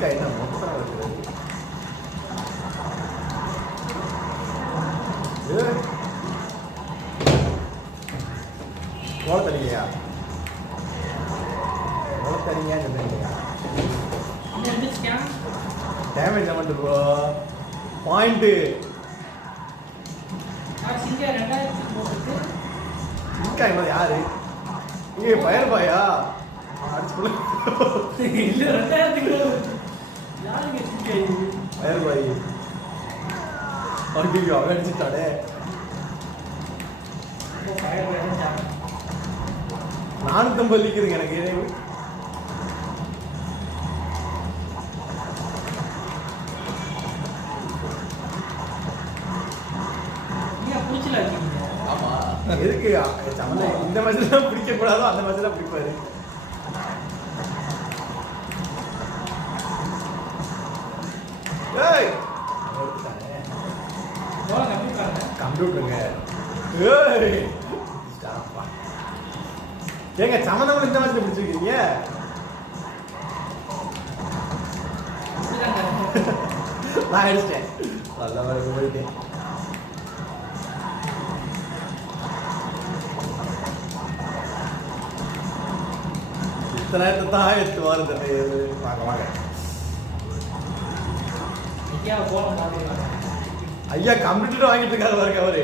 சிங்கா என்ன மொத்தம் இருக்கிறது? கோலத்தடிங்கயா கோலத்தடிங்கன்னு சொன்னீங்கயா டேமேஜ் அமௌண்ட் ப்ரோ பாயிண்ட்டு சிங்கா என்ன யாரு இங்கே பயர் பாயா பயர் பாய் ஐயோ அவன் அடிச்சுட்டானே. 450 நிற்குதுங்க எனக்கு. ஆமா எதுக்கு இந்த மாதிரி தான் பிடிக்க கூடாதோ அந்த மாதிரி தான் பிடிப்பாரு. கம்ப்யூட்டருங்க ஏங்க சம்மந்தம் இந்த மாதிரி பிடிச்சிருக்கீங்க. நான் அடிச்சிட்டேன் நல்ல மாதிரி போயிட்டேன். இத்தனை தான் எடுத்து வாருங்க வாங்க வாங்க. ஐயா கம்ப்யூட்டர் வாங்கிட்டு இருக்காரு பாருங்க அவரு.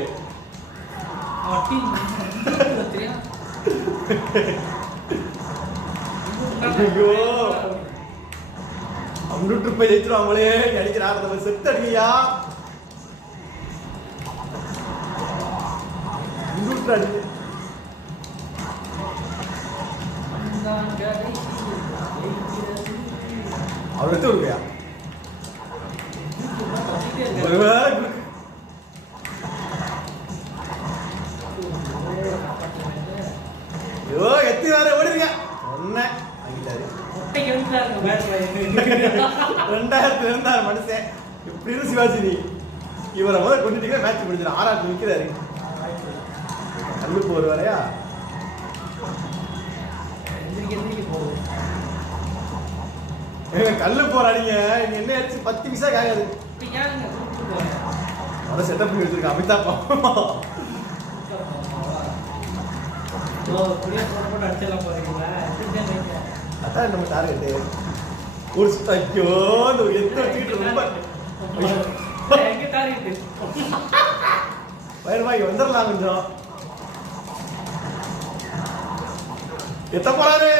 ஐயோ கம்ப்யூட்டர் போய் ஜெயிச்சிருவாங்களே அடிக்கிறார். நம்ம செத்து அடிக்கையா கம்ப்யூட்டர் அடி. அவர் எடுத்து விடுவியா ஐயோ எத்தி வேற ஓடுறீங்க. ஒன்ன 2000 இருந்தார் மனுஷன். இப்படி இருந்து சிவாஜி இவரை முதல் கொண்டுட்டீங்க மேட்ச் முடிஞ்சிடும். 6 நிற்கிறாரு கல்லுக்கு ஒரு வரையா கல்லு போறாடிங்க. என்ன ஆச்சு 10 பைசா காயாது. அதை செட்டப் பண்ணி வச்சிருக்கேன் அமிதாப். அதான் நம்ம டார்கெட்டு ஒரு ஸ்டைக்கோ ரொம்ப பயிர்வாங்கி வந்துடலாம். கொஞ்சம் எத்த போறாரு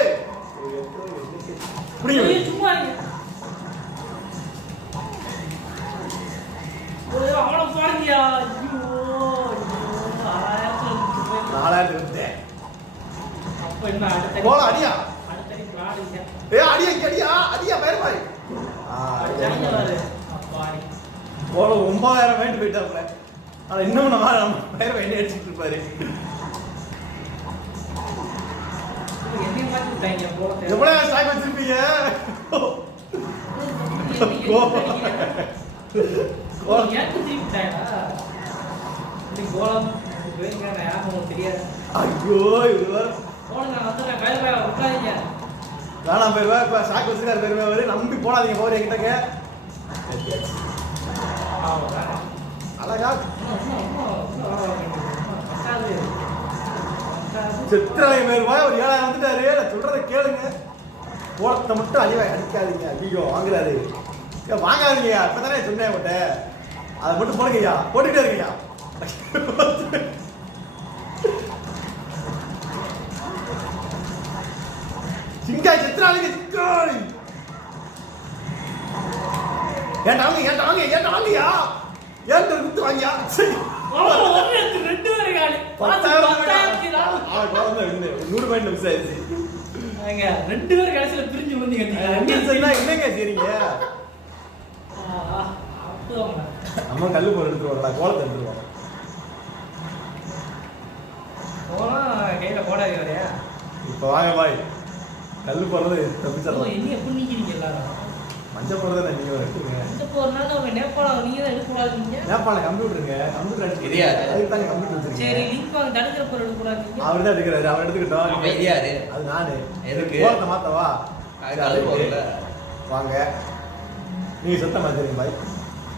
அடியா அடியா அடியா அடியா பயிர் பாய் 9000 வாங்கிட்டு போயிட்டாப்ல. ஆனா இன்னும் நம்ம பயிர் வாங்கி அடிச்சுட்டு இருப்பாரு. எவ்வளவு ஸ்டாக் வச்சிருப்பீங்க? ஐயோ வேணாம் போயிருவா. இப்ப ஸ்டாக் வச்சிருக்காரு பெருமை அவரு. நம்பி போடாதீங்க போற என்கிட்ட அழகா சித்திரை ரூபாய் ஒரு 7000 வந்துட்டாரு. சொல்றதை கேளுங்க. போலத்தை மட்டும் அடிக்காதீங்க. ஐயோ வாங்குறாரு வாங்காதீங்க. இப்பதானே சொன்னேன் உங்கள்கிட்ட. அதை மட்டும் போடுங்கய்யா போட்டுக்கிட்டே இருக்கீங்க. சிங்காய் சித்திராளிங்க சிக்காளி ஏன்டா வாங்க ஏன்டா வாங்கயா ஏன் குத்து வாங்கியா. சரி 100 பாயிண்ட் மிஸ் ஆயிடுச்சு. 2 பேர் கடைசியில பிரிஞ்சு வந்தீங்க. என்னங்க சரிங்க நம்ம கல்லு போற எடுத்துட்டு வரலாம். கோலத்தை எடுத்துருவோம். கையில போடாது வரையா. இப்ப வாங்க பாய் கல்லு போறது தப்பிச்சிடலாம். என்ன எப்படி நீங்க எல்லாரும் மஞ்சள் போறத நீங்க எடுத்துங்க. மஞ்சள் போறனால அவங்க நேபாளம் நீங்க தான் எடுக்க கூடாதுங்க. நேபாளம் கம்ப்யூட்டருங்க. கம்ப்யூட்டர் அடிச்சு தெரியாது. அதுக்கு தான் கம்ப்யூட்டர் வச்சிருக்கீங்க. சரி லிங்க் வாங்க தடுக்கிற பொருள் எடுக்க கூடாதுங்க. அவர் தான் எடுக்கறாரு. அவர் எடுத்துக்கிட்டோம். நம்ம இது யாரு? அது நானு. எதுக்கு? கோலத்தை மாத்தவா? அது போறல. வாங்க நீங்க சுத்தம் மாத்திரீங்க பாய்.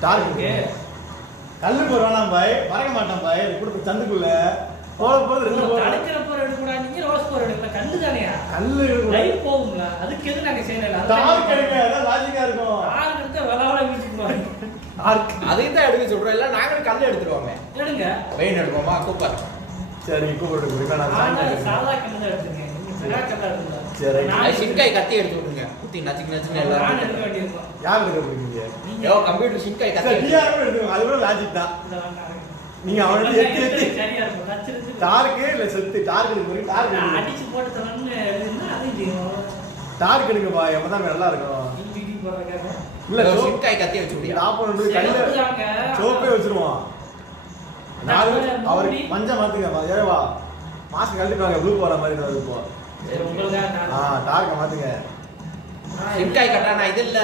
டார்க்கு கல்லு போற வேணாம் பாய், பறக்க மாட்டான் பாய். இது கொடுத்த சந்துக்குள்ள போறது ரெண்டு போற. தடுக்கிற போற எடுக்கூடாது, நீங்க ரோஸ் போற எடுக்கல. கல்லு தானேயா? கல்லு லைட் போகும்ல, அதுக்கு எது நாங்க செய்யல? டார்க் எடுங்க, அதான் லாஜிக்கா இருக்கும். டார்க் எடுத்தா வெளாவல வீட்டுக்கு போவாங்க. டார்க் அதையும் தான் எடுக்க சொல்றோம். இல்ல நாங்களும் கல் எடுத்துருவோமே. எடுங்க. வெயின் எடுப்போமா? கூப்பர். சரி கூப்பிட்டு நான் சாதா கல்லு தான் எடுத்துங்க. நீங்க பெரிய கல்லா எடுத்துங்க. சரி. ஷின்காய் கத்தி எடுத்து விட்டுருங்க. குத்தி நச்சுக்கு நச்சுன்னு நான் எல்லாரும் எடுக்க வேண்டியிருக்கும். யார் எடுக்க போறீங்க? யோ கம்ப்யூட்டர் ஷின்காய் கத்தி சரி டிஆர் எடுத்துங்க. அது கூட லாஜிக் தான். இந்த வேண்டாம். நீங்க அவனோட எத்தி சரியா இருக்கும். நச்சிருக்கு. டார்க் இல்ல செத்து டார்க் எடுக்க போறீங்க. டார்க் நான் எடுங்க. அடிச்சு போட்டு தரணும்னு எழுதுனா அது இல்லையோ. டார்க் எடுங்க பாய், அப்பதான் நல்லா இருக்கும். நீங்க இடி போறதுக்காக. இல்ல ஷின்காய் கத்தி வச்சு விடியா. டாப் வந்து கையில சோப்பே வச்சிருவோம். நாலு அவருக்கு மஞ்சள் மாத்துங்க. ஏவா மாஸ்க் கழட்டிட்டு வாங்க, ப்ளூ போற மாதிரி வருது இப்போ. சரி உங்களுக்காக நான் டார்க்க மாத்துங்க. ஷின்காய் கட்டா நான் இது இல்ல.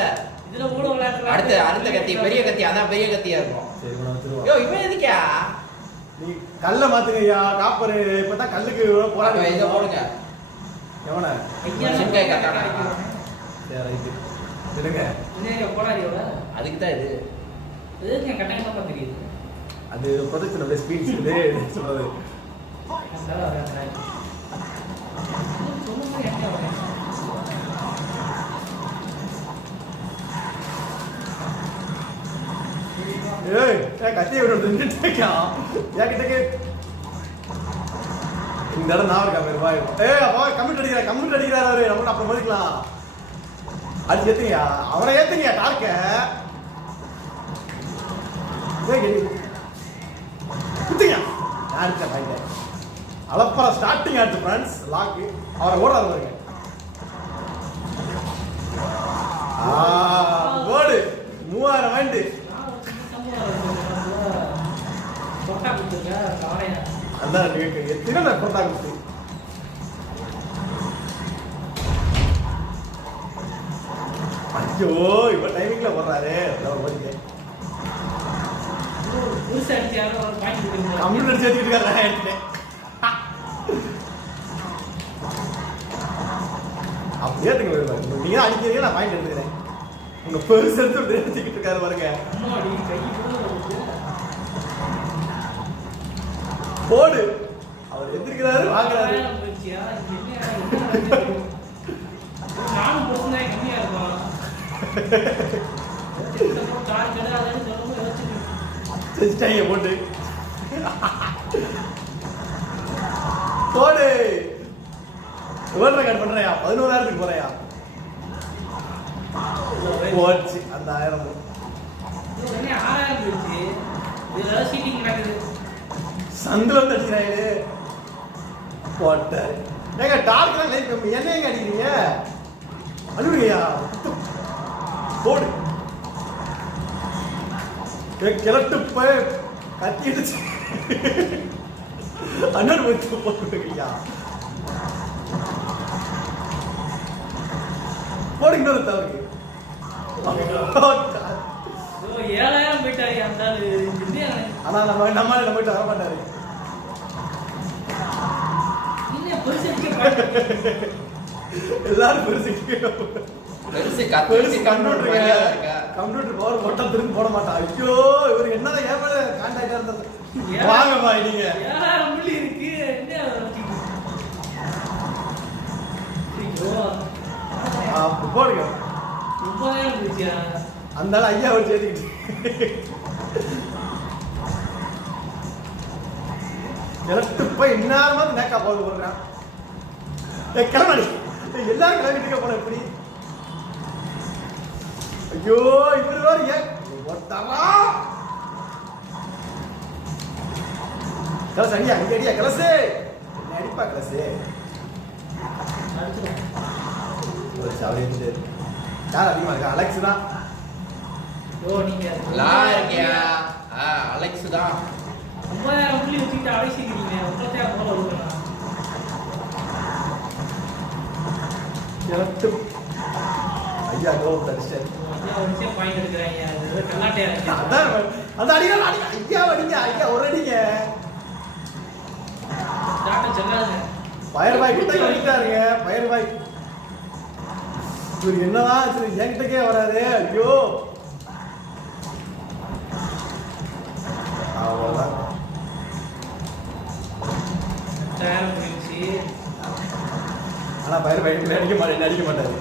இதுல கூட விளையாடுறேன். அடுத்த கத்தி பெரிய கத்தி, அதான் பெரிய கத்தியா இருக்கும். சரி நான் வச்சிருவோம். யோ இவன் எதுக்கியா? நீ கல்ல மாத்துங்க ஐயா. காப்பர் இப்பதான் கல்லுக்கு போராடி இதை போடுங்க. எவன ஷின்காய் கட்டானா? சரி ரைட் விடுங்க. என்ன போடாதீங்க. அதுக்கு தான் இது. எதுக்கு கட்டாயமா தெரியுது? அது ப்ரொடக்ஷன் அப்படியே ஸ்பீட் இது சொல்றது. அதனால வரேன். சொல்லுங்க என்ன வரேன். ஏய் கத்தியை விட்டு நின்றுட்டேக்கா. ஏகிட்டே இந்த இடம் நான் இருக்கா பேர் பாய். அப்பா கம்ப்யூட்டர் அடிக்கிறாரு அவரு. நம்ம அப்புறம் மதிக்கலாம். அது ஏத்துங்க, அவரை ஏத்துங்க டார்க்க. குத்துங்க யாருக்கா பாய்ங்க. அளப்பற ஸ்டார்டிங் ஆச்சு ஃப்ரெண்ட்ஸ். லாக் அவரை ஓடாது பாருங்க. கோடு 3000 வாங்கிட்டு பொட்டா கொடுத்துருங்க கவலையா. அதான் நீங்க எத்தனை நான் பொட்டா கொடுத்து. ஐயோ இவ டைமிங்ல வர்றாரு. ஓடிங்க. புதுசா அடிச்சு யாரோ ஒரு பாயிண்ட் கொடுத்துருங்க. கம்ப்யூட்டர் சேர்த்துக்கிட்டு இருக்காரு. எடுத்துட்டேன். அப்படியே ஏத்துங்க. நீங்க தான் அடிக்கிறீங்க, நான் பாயிண்ட் எடுத்துக்கிறேன். உங்க பெருசு எடுத்து எடுத்துக்கிட்டு இருக்காரு பாருங்க. அம்மாடி கை கூட வருது. போடு. அவர் எந்திரிக்கிறாரு வாங்குறாரு. போச்சியா நானும் போனா கம்மியா இருக்கும். கார் கடாதுன்னு சொல்லும்போது யோசிச்சு செஞ்சுட்டாங்க போட்டு. போடு. எவ்வளோ ரெக்கார்ட் பண்றியா? 11,000க்கு போறியா? போச்சு அந்த 1000. உடனே 6000 போயிடுச்சு. இதுல சீட்டிங் நடக்குது. சந்தில வந்து அடிக்கிறாங்களே. போட்டாரு. ஏங்க டார்க்லாம் லைஃப் கம்மி. என்ன எங்க அடிக்கிறீங்க? அழுவுங்கய்யா. போடு. கிளட்டு போய் கத்தி அடிச்சு அண்ணன் வச்சு போட்டுருக்கீங்க. போடு இன்னொரு தவறுக்கு. 7000 போயிட்டாரு அந்த ஆளு. ஆனா நம்ம கிட்ட வர மாட்டாரு. இன்னும் பெருசு அடிக்க எல்லாரும் பெருசு பெருசு கம்ப்யூட்டர் கம்ப்யூட்டர் பவர் போட்டா திரும்பி போட மாட்டான். ஐயோ இவரு என்னதான் ஏன் மேல கான்டாக்டா இருந்தது. வாங்க பாய் நீங்க. 7000 மில்லி இருக்கு. என்ன போடுங்க. 30,000 போயிடுச்சியா? அந்த ஐயா வச்சு ஏத்திக்கிட்டு எனக்கு போய் இந்நேரமா மேக்கா போக போடுறான். கிளம்பி எல்லாரும் கிளம்பிட்டு போன எப்படி? ஐயோ இப்படி வேற ஏன் கிளஸ் அடியா அங்க அடியா கிளசு என்ன அடிப்பா கிளசு அப்படி இருந்து யார் அதிகமா இருக்கா? அலெக்ஸ் தான். நீங்க அலெக்ஸ் தான். 50,000 புள்ளி வச்சுக்கிட்டு அழைச்சிக்கிறீங்க. உங்கள்கிட்ட போல விடுவேன். எனக்கு ஐயா கோபம் தரிசன் ஒரு விஷயம் பாயிண்ட் எடுக்கிறாங்க. அது கல்லாட்டையா இருக்கு. அதான் அந்த அடிகள் அடி ஐயா அடிங்க ஐயா ஒரு அடிங்க. டாக்டர் சொல்லாதுங்க. பயர் பாய் கிட்ட வந்துட்டாருங்க. பயர் பாய் இவர் என்னதான் என்கிட்டக்கே வராது. ஐயோ அவ்வளோதான். நேரம் போயிடுச்சு. ஆனா பயிர் அடிக்க மாட்டாரு.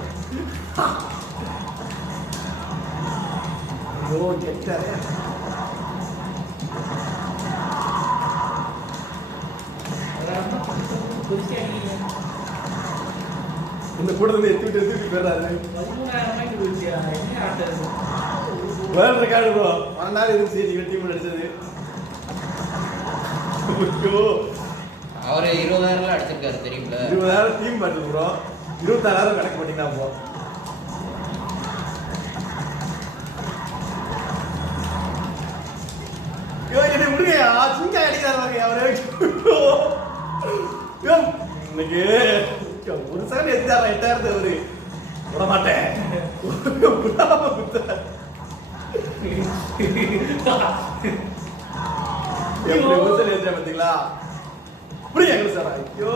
ஐயோ கெட்டாரு. குதிச்சு அடிக்கிறீங்க. இந்த கூட்டத்துல எத்தி போயிடுறாரு. 13,000 ரூபாய்க்கு போயிடுச்சியா? என்ன ஆட்டது? World record bro. 12 இருந்துச்சு நீங்க டீம் அடிச்சது. ஐயோ அவரு 20,000 அடிச்சிருக்காரு தெரியுங்களா? 20,000 டீம் பாட்டு ப்ரோ. 24,000 கணக்கு பண்ணீங்கன்னா ப்ரோ. என்ன விடுங்கயா, சிங்கா அடிக்கிறாரு அவரு. இன்னைக்கு ஒரு செகண்ட் எத்தாரு 8,000 அவரு விட மாட்டேன். எப்படி ஒரு செகண்ட் எத்தா பாத்தீங்களா? புரியுங்க சார். ஐயோ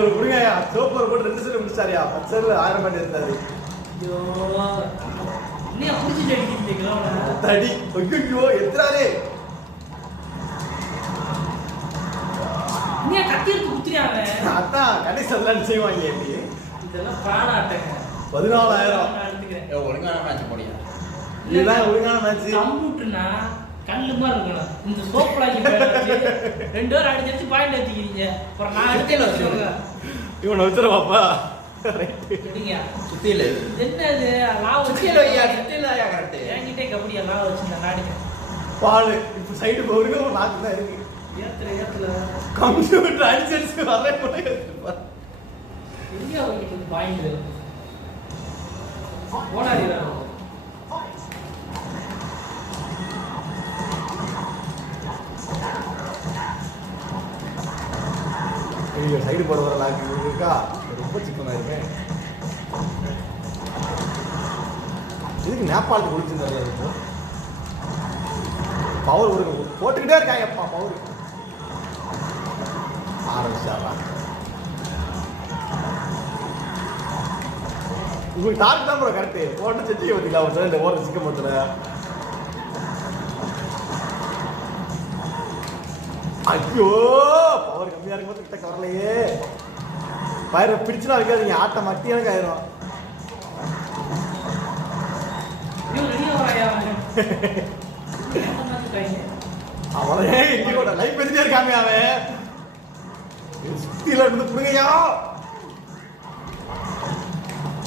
ஒரு புரியுங்கயா, சோப்பர் போட்டு 2 செட் முடிச்சாரியா. 10 செட்ல 1000 பாட்டு எடுத்தாரு. ஐயோ நீ புடிச்சு அடிக்கிறீங்களா? தடி ஐயோ எத்ராரே. நீ கத்தி எடுத்து குத்துறியாங்க. அதான் கடைசி அதெல்லாம் செய்வாங்க. எப்படி இதெல்லாம் பாடாட்டங்க. 14,000 ஒழுங்கான மேட்ச் போடியா? இதுதான் ஒழுங்கான மேட்ச். கம்ப்யூட்டர்னா கல்லு மாதிரி இருக்கணும். இந்த சோப்பலாக்கி பேசி 2 பேர் அடிச்சு பாயிண்ட் ஏத்திக்கிறீங்க. அப்புறம் நான் எடுத்தேன் வச்சுக்கோங்க. இவனை வச்சிருவாப்பா. சரிங்க. சுத்தில என்ன இது நான் சுத்தில ஐயா, சுத்தில ஐயா கரெக்ட். என்கிட்டே கபடி எல்லாம் வச்சிருந்தேன் நாடிக்க. பால் இப்ப சைடு போறீங்க ஒரு நாக்கு தான் இருக்கு. ஏத்துல கம்ப்யூட்டர் அடிச்சு வரவே போல. எங்க போயிட்டு பாயிண்ட் ஓடாடி வர. ஐயோ சைடு போட வர நாக்கு இருக்கா. ரொம்ப சிக்கனா இருக்கேன். இதுக்கு நேபாளத்துக்கு குளிச்சுருந்தாரு. இருக்கும் பவர் ஒரு போட்டுக்கிட்டே இருக்காங்க. எப்பா பவர் ஆரம்பிச்சாரா. உங்களுக்கு டார்க் தான் ப்ரோ கரெக்டு. போட்டு செஞ்சு பார்த்தீங்களா ஒரு இந்த ஓர சிக்க மொத்தல. ஐயோ பவர் கம்மியா இருக்கும் போது கிட்ட வரலையே. பயிரை பிடிச்சுலாம் வைக்காதீங்க. ஆட்டம் மத்தியானக்கு ஆயிரும். அவனே எங்க கூட லைஃப் பெருசே இருக்காமே. அவன் சுத்தில இருந்து புடுங்கயா.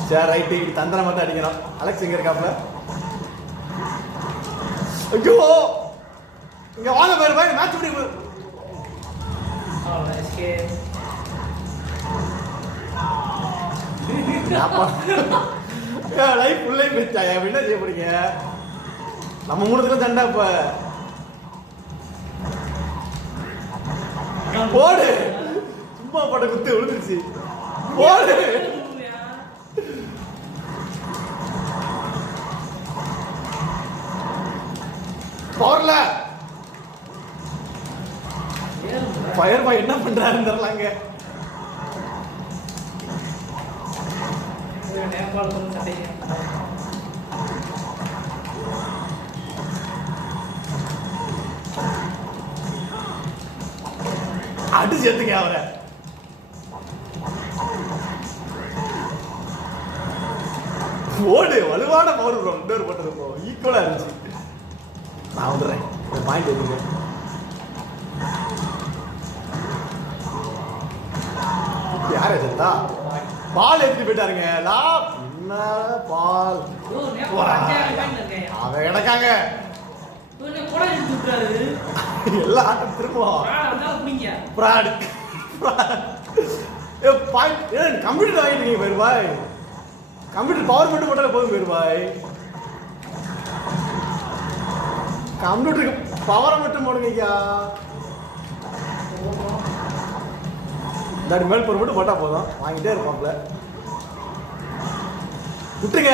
சரி ரைட்டு தந்திரம் மட்டும் அடிக்கணும். அலெக்ஸ் எங்க இருக்காப்ல? ஐயோ இங்க வாங்க பேரு பாய் மேட்ச் முடிவு. லைஃப் ஃபுல் லைஃப் வச்சாயா என்ன செய்ய போறீங்க? நம்ம மூணுத்துல சண்டை. இப்ப போடு சும்மா போட்ட குத்து விழுந்துருச்சு. போடு பவர்ல ஃபயர் பாய் என்ன பண்றாருன்னு தெரியலங்க. அடி சேர்த்துங்க அவரை. ஓடு வலுவான பவர் 2 பேர் போட்டது ஈக்குவலா இருந்துச்சு. நான் வந்துடுறேன். ஒரு பாயிண்ட் எடுத்துங்க. யார் எடுத்தா? பால் எடுத்து போயிட்டாருங்க. என்ன பால் அவன் கிடக்காங்க. எல்லா ஆட்டம் திரும்புவோம். கம்ப்யூட்டர் வாங்கிட்டு போயிரு பாய். கம்ப்யூட்டர் பவர் மட்டும் போட்டாலே போதும் போயிரு பாய். கம்ப்யூட்டருக்கு பவரை மட்டும் போடுங்க ஐயா. இந்த மேல் பொருள் மட்டும் போட்டா போதும். வாங்கிட்டே இருப்பாப்ல. விட்டுருங்க.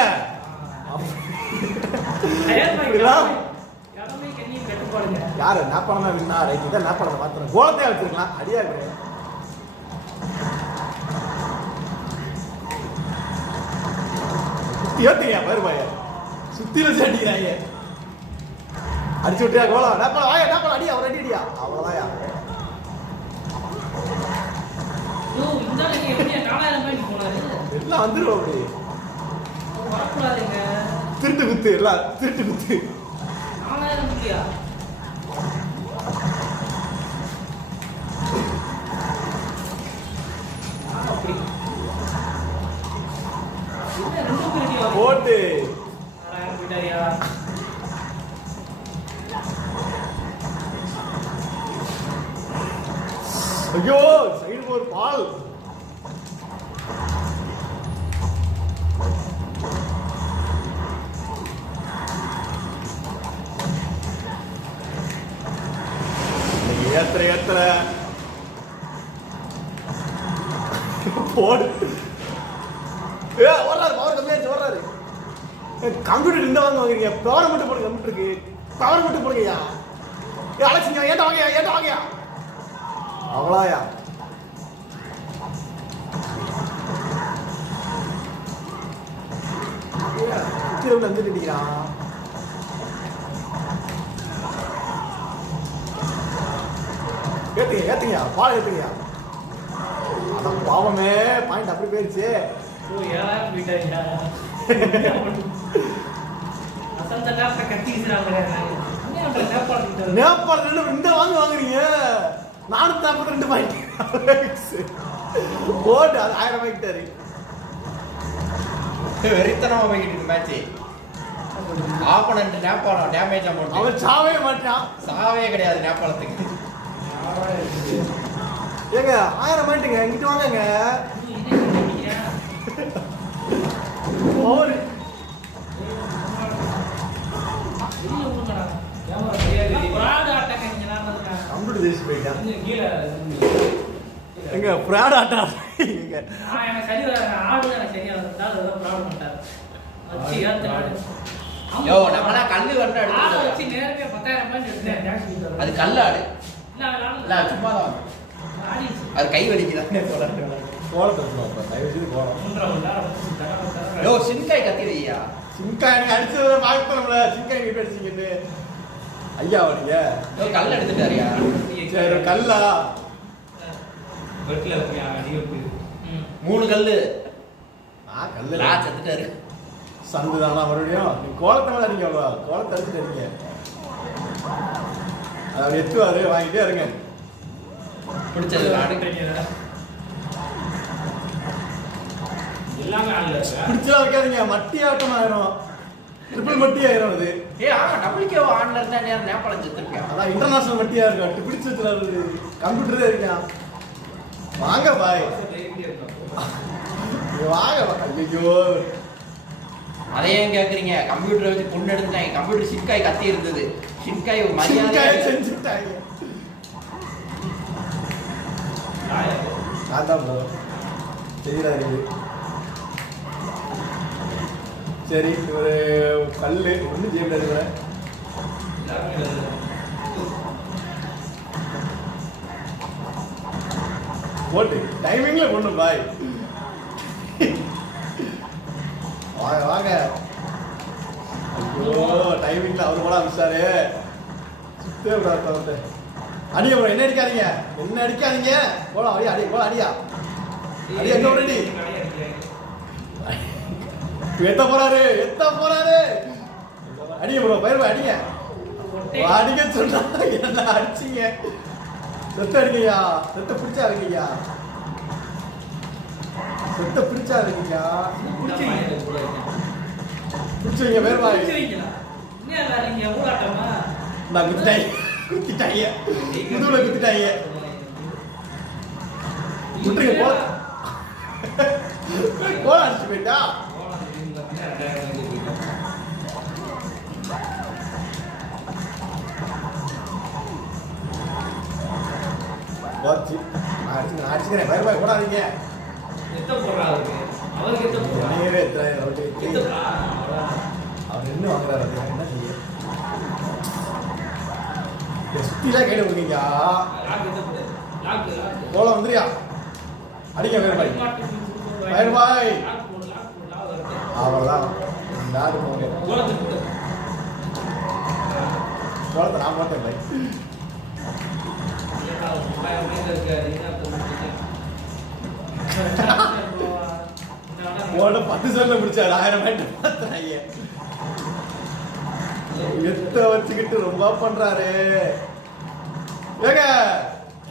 யாரு நேபாளம் தான் வின்னா? ரைட் தான் நேபாளத்தை மாத்திரம் கோலத்தையே வச்சிருக்கலாம். அடியா இருக்கு. ஏத்துங்க பேரு பாய சுத்தில அடிக்கிறாங்க. அடிச்சு விட்டியா கோலம் நேப்பாள வாயா நேப்பாள அடியா அவர் அடியா அவ்வளோதான்யா இந்த எப்படியா 4000 ரூபாய்க்கு போனாரு எல்லாம் வந்துடும் அப்படி வரக்கூடாதுங்க திருட்டு குத்து எல்லாம் திருட்டு குத்து 4000 ரூபாயா போட்டு ஐயோ சைடு ஒரு பால் ஏத்துற போடு ஓடுறாரு பவர் கம்மியாச்சு ஓடுறாரு கம்ப்யூட்டர் இந்த வாங்குறீங்க பவர் மட்டும் போடுங்க கம்ப்யூட்டருக்கு பவர் மட்டும் போடுங்கய்யா அழைச்சிங்க ஏட்ட வாங்கயா அவ்வளோயா வந்துட்டு நிற்கிறான் ஏத்துங்கய்யா பால் ஏத்துங்கய்யா அதான் பாவமே பாயிண்ட் அப்படி போயிருச்சு நேபாள் இந்த வாங்குறீங்க 442 பாயிண்ட் போட்டு அது 1000 வாங்கிட்டாரு வெறித்தனமா வாங்கிட்டு மேட்ச் ஆப்பனன்ட் நேபாளம் டேமேஜ் அமௌண்ட் அவன் சாவே மாட்டான் சாவே கிடையாது நேபாளத்துக்கு ஏங்க 1000 வாங்கிட்டுங்க இங்கிட்டு வாங்க ஓவர் கம்ப்யூட்டர் தேசி போயிட்டான் எங்க பிராட் ஆட்டா யோ நம்மளா கல்லு வந்தா அது கல்லாடு இல்ல சும்மா தான் அது கை வலிக்குதானே யோ சின்காய் கத்திரையா சின்காய் அடிச்சு வாய்ப்புல சின்காய் நீ பேசிக்கிட்டு ஐயா வரீங்க கல் எடுத்துட்டாரியா சரி கல்லா 3 கல்லு கல்லு செத்துட்டாரு சந்து தானா மறுபடியும் நீ கோலத்தை மேல அடிங்க அவ்வளோ கோலத்தை அடிச்சுட்டு அடிங்க அதை எத்துவாரு வாங்கிட்டே இருங்க பிடிச்சது பிடிச்சலாம் வைக்காதீங்க மட்டி ஆட்டம் ஆயிரும் ட்ரிபிள் மட்டி ஆயிரும் அது டபுள்கே ஆன்ல இருந்தா நேபாளம் செத்துருக்கேன் அதான் இன்டர்நேஷனல் மட்டியா இருக்கும் பிடிச்சு வச்சுறாரு கம்ப்யூட்டரே இருக்கான் வாங்க பாய் வாங்க ஐயோ அதை ஏன் கேக்குறீங்க கம்ப்யூட்டரை வச்சு பொண்ணு எடுத்துட்டாங்க கம்ப்யூட்டர் சின்காய் கத்தி இருந்தது சின்காய் மரியாதை செஞ்சுட்டாங்க அதான் ப்ரோ தெரியாது சரி ஒரு கல்லு ஒன்றும் செய்ய முடியாது போட்டு டைமிங்ல பொண்ணு பாய் வாங்க வாங்க ஐயோ டைமிங்ல அவரு கூட ஆரம்பிச்சாரு சுத்தே விடாது அடியா ப்ரோ என்ன அடிக்காதீங்க என்ன அடிக்காதீங்க போலாம் அடியா அடி போலாம் அடியா அடியா என்ன ரெடி எத்த போறாரு அடிங்க ப்ரோ பயிர் அடிங்க அடிக்க சொன்னா என்ன அடிச்சிங்க செத்த அடிங்கய்யா செத்த பிடிச்சா இருக்கீங்க செத்த பிடிச்சா இருக்கீங்க பிடிச்சீங்க வேறு மாதிரி நான் குத்திட்டாங்க முதுகுல குத்திட்டாங்க குட்டுறீங்க போல அடிச்சு போயிட்டா அடிச்சுக்கிறேன் வேறு பாய் போடாதீங்க அவர் என்ன வாங்குறாரு என்ன செய்ய சுத்திலாம் கையில கொடுங்க போல வந்துரியா அடிக்க வேறு பாய் வேறு பாய் அவ்வளோதான் நாடு போங்க கோலத்தை நான் போட்டேன் பாய். போட 10 சொல்ல முடிச்சாரு 1000 பாயிண்ட் பார்த்தாங்க. எத்த வச்சுக்கிட்டு ரொம்ப பண்றாரு. ஏங்க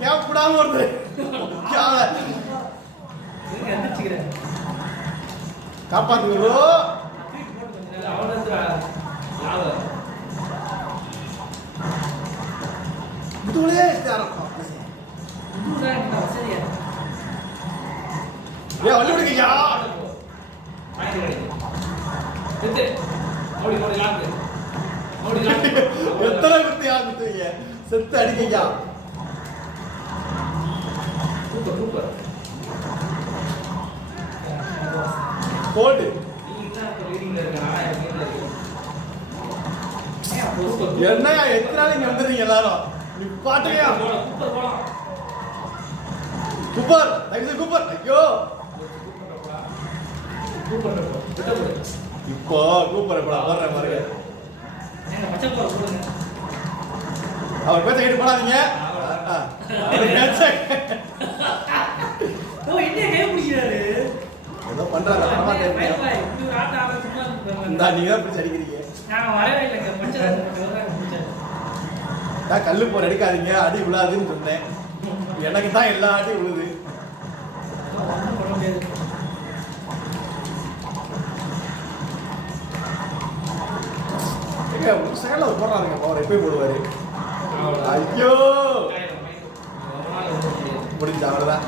கேப் விடாம வருது. காப்பாத்துங்க ப்ரோ. இதுலயே இருக்கும். ஏ வலி விடுங்கய்யா. எத்தனை குத்தி ஆகுதுங்க. செத்து அடிக்கய்யா. போடு. என்னையா எத்தனை நாள் இங்க வந்துடுறீங்க எல்லாரும்? நீ பாட்டுங்கயா. Cooper Cooper. ஐயோ இப்போ கூப்பர் போடுறேன் பாருங்க. அவர் பேச்ச கேட்டு போடாதீங்க. ஏதோ பண்றாரு. நீங்க தான் பிடிச்சி அடிக்கிறீங்க. கல்லு போற எடுக்காதீங்க, அடி விழாதுன்னு சொன்னேன். எனக்கு தான் எல்லா அடியும் விழுது. சேல போடுறாருங்க. அவர் எப்பயும் போடுவாரு. ஐயோ முடிஞ்சு அவ்வளவுதான்.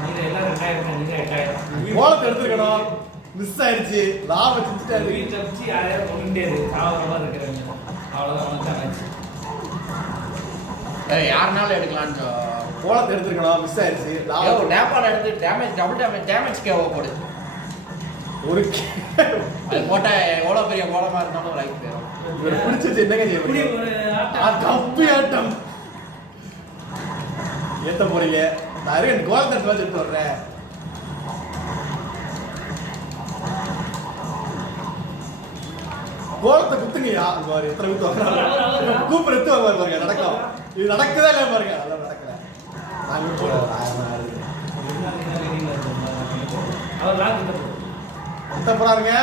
கோலத்தை எடுத்துருக்கணும். மிஸ் ஆயிடுச்சு. லாபம் செஞ்சுட்டாரு. யாருனாலும் எடுக்கலான்னு கோலத்தை எடுத்துருக்கணும். மிஸ் ஆயிடுச்சு. லாபம் நேபாள் எடுத்து டேமேஜ் டபுள் டேமேஜ் கேவோ போடு. ஒரு அது போட்டா எவ்வளவு பெரிய கோலமா இருந்தாலும் ரைட் போயிடும். இவர் பிடிச்சது என்னங்க செய்ய முடியும்? கப்பி ஆட்டம் ஏத்த போறீங்க. நான் ரெண்டு கோலத்தை எடுத்து வர்றேன். கோலத்தை குத்துங்கய்யா. எத்தனை குத்து வாங்க கூப்பர் எடுத்து வாங்க பாருங்க. நடக்கும். இது நடக்குதா இல்லையா பாருங்க. அதெல்லாம் நடக்கல. குத்த போறாருங்க.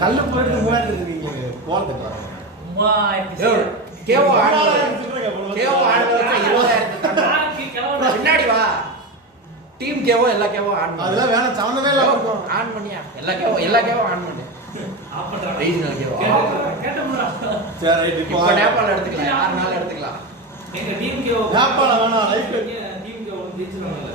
கல்லு போயிட்டு முன்னாடி இருக்கீங்க. கோலத்துக்கு வராங்க. பின்னாடி வா. டீம் கேவோ எல்லா கேவோ ஆன் பண்ணு. அதெல்லாம் வேணாம். சம்பந்தமே இல்ல. ஆன் பண்ணியா? எல்லா கேவோ ஆன் பண்ணு. ரீஜனல் கேவோ. சரி ரைட். இப்போ நேபாள் எடுத்துக்கலாம். யாருனாலும் எடுத்துக்கலாம். எங்க டீம் கேவோ நேபாள் வேணாம். ரைட். டீம் கேவோ ஜெயிச்சிருவாங்கல.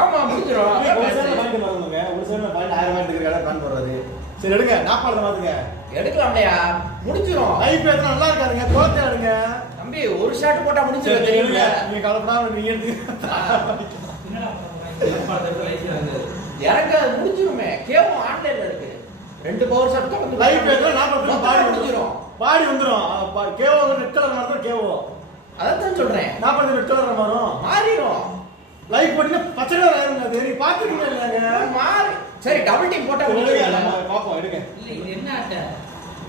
ஆமா முடிஞ்சிரும். ஒரு சைடுல பாயிண்ட் வரணுங்க. ஒரு சைடுல பாயிண்ட் 1000 பாயிண்ட் இருக்கறத பிளான் பண்றாரு. சரி எடுங்க. நேபாள மாத்துங்க. எடுக்கலாம்லையா? முடிஞ்சிரும். லைஃப் எத்தனை நல்லா இருக்காதுங்க. கோலத்தை எடுங்க. தம்பி ஒரு ஷாட் போட்டா முடிஞ்சிரும் தெரியுமா? நீங்க கவலைப்படாம நீங்க எடுத்து. என்னடா நேபாளத்துல லைஃப் இருக்கு. எனக்கு அது முடிஞ்சிருமே. கேவோ ஆன்லைன்ல இருக்கு. 2 பவர் ஷாட் தான் வந்து லைஃப் எத்தனை 40 பாடி முடிஞ்சிரும். பாடி வந்துரும். கேவோ ரெட் கலர் மாதிரி கேவோ. அதான் சொல்றேன். 40 ரெட் கலர் மாறும். மாறிரும். லைஃப் போட்டீங்கன்னா பச்சை கலர் ஆயிருங்க. அது நீ பாத்துறீங்க இல்லங்க. மாறி. சரி டபுள் டீம் போட்டா முடியல. பாப்போம் எடுங்க. இல்ல இது என்ன ஆட்ட?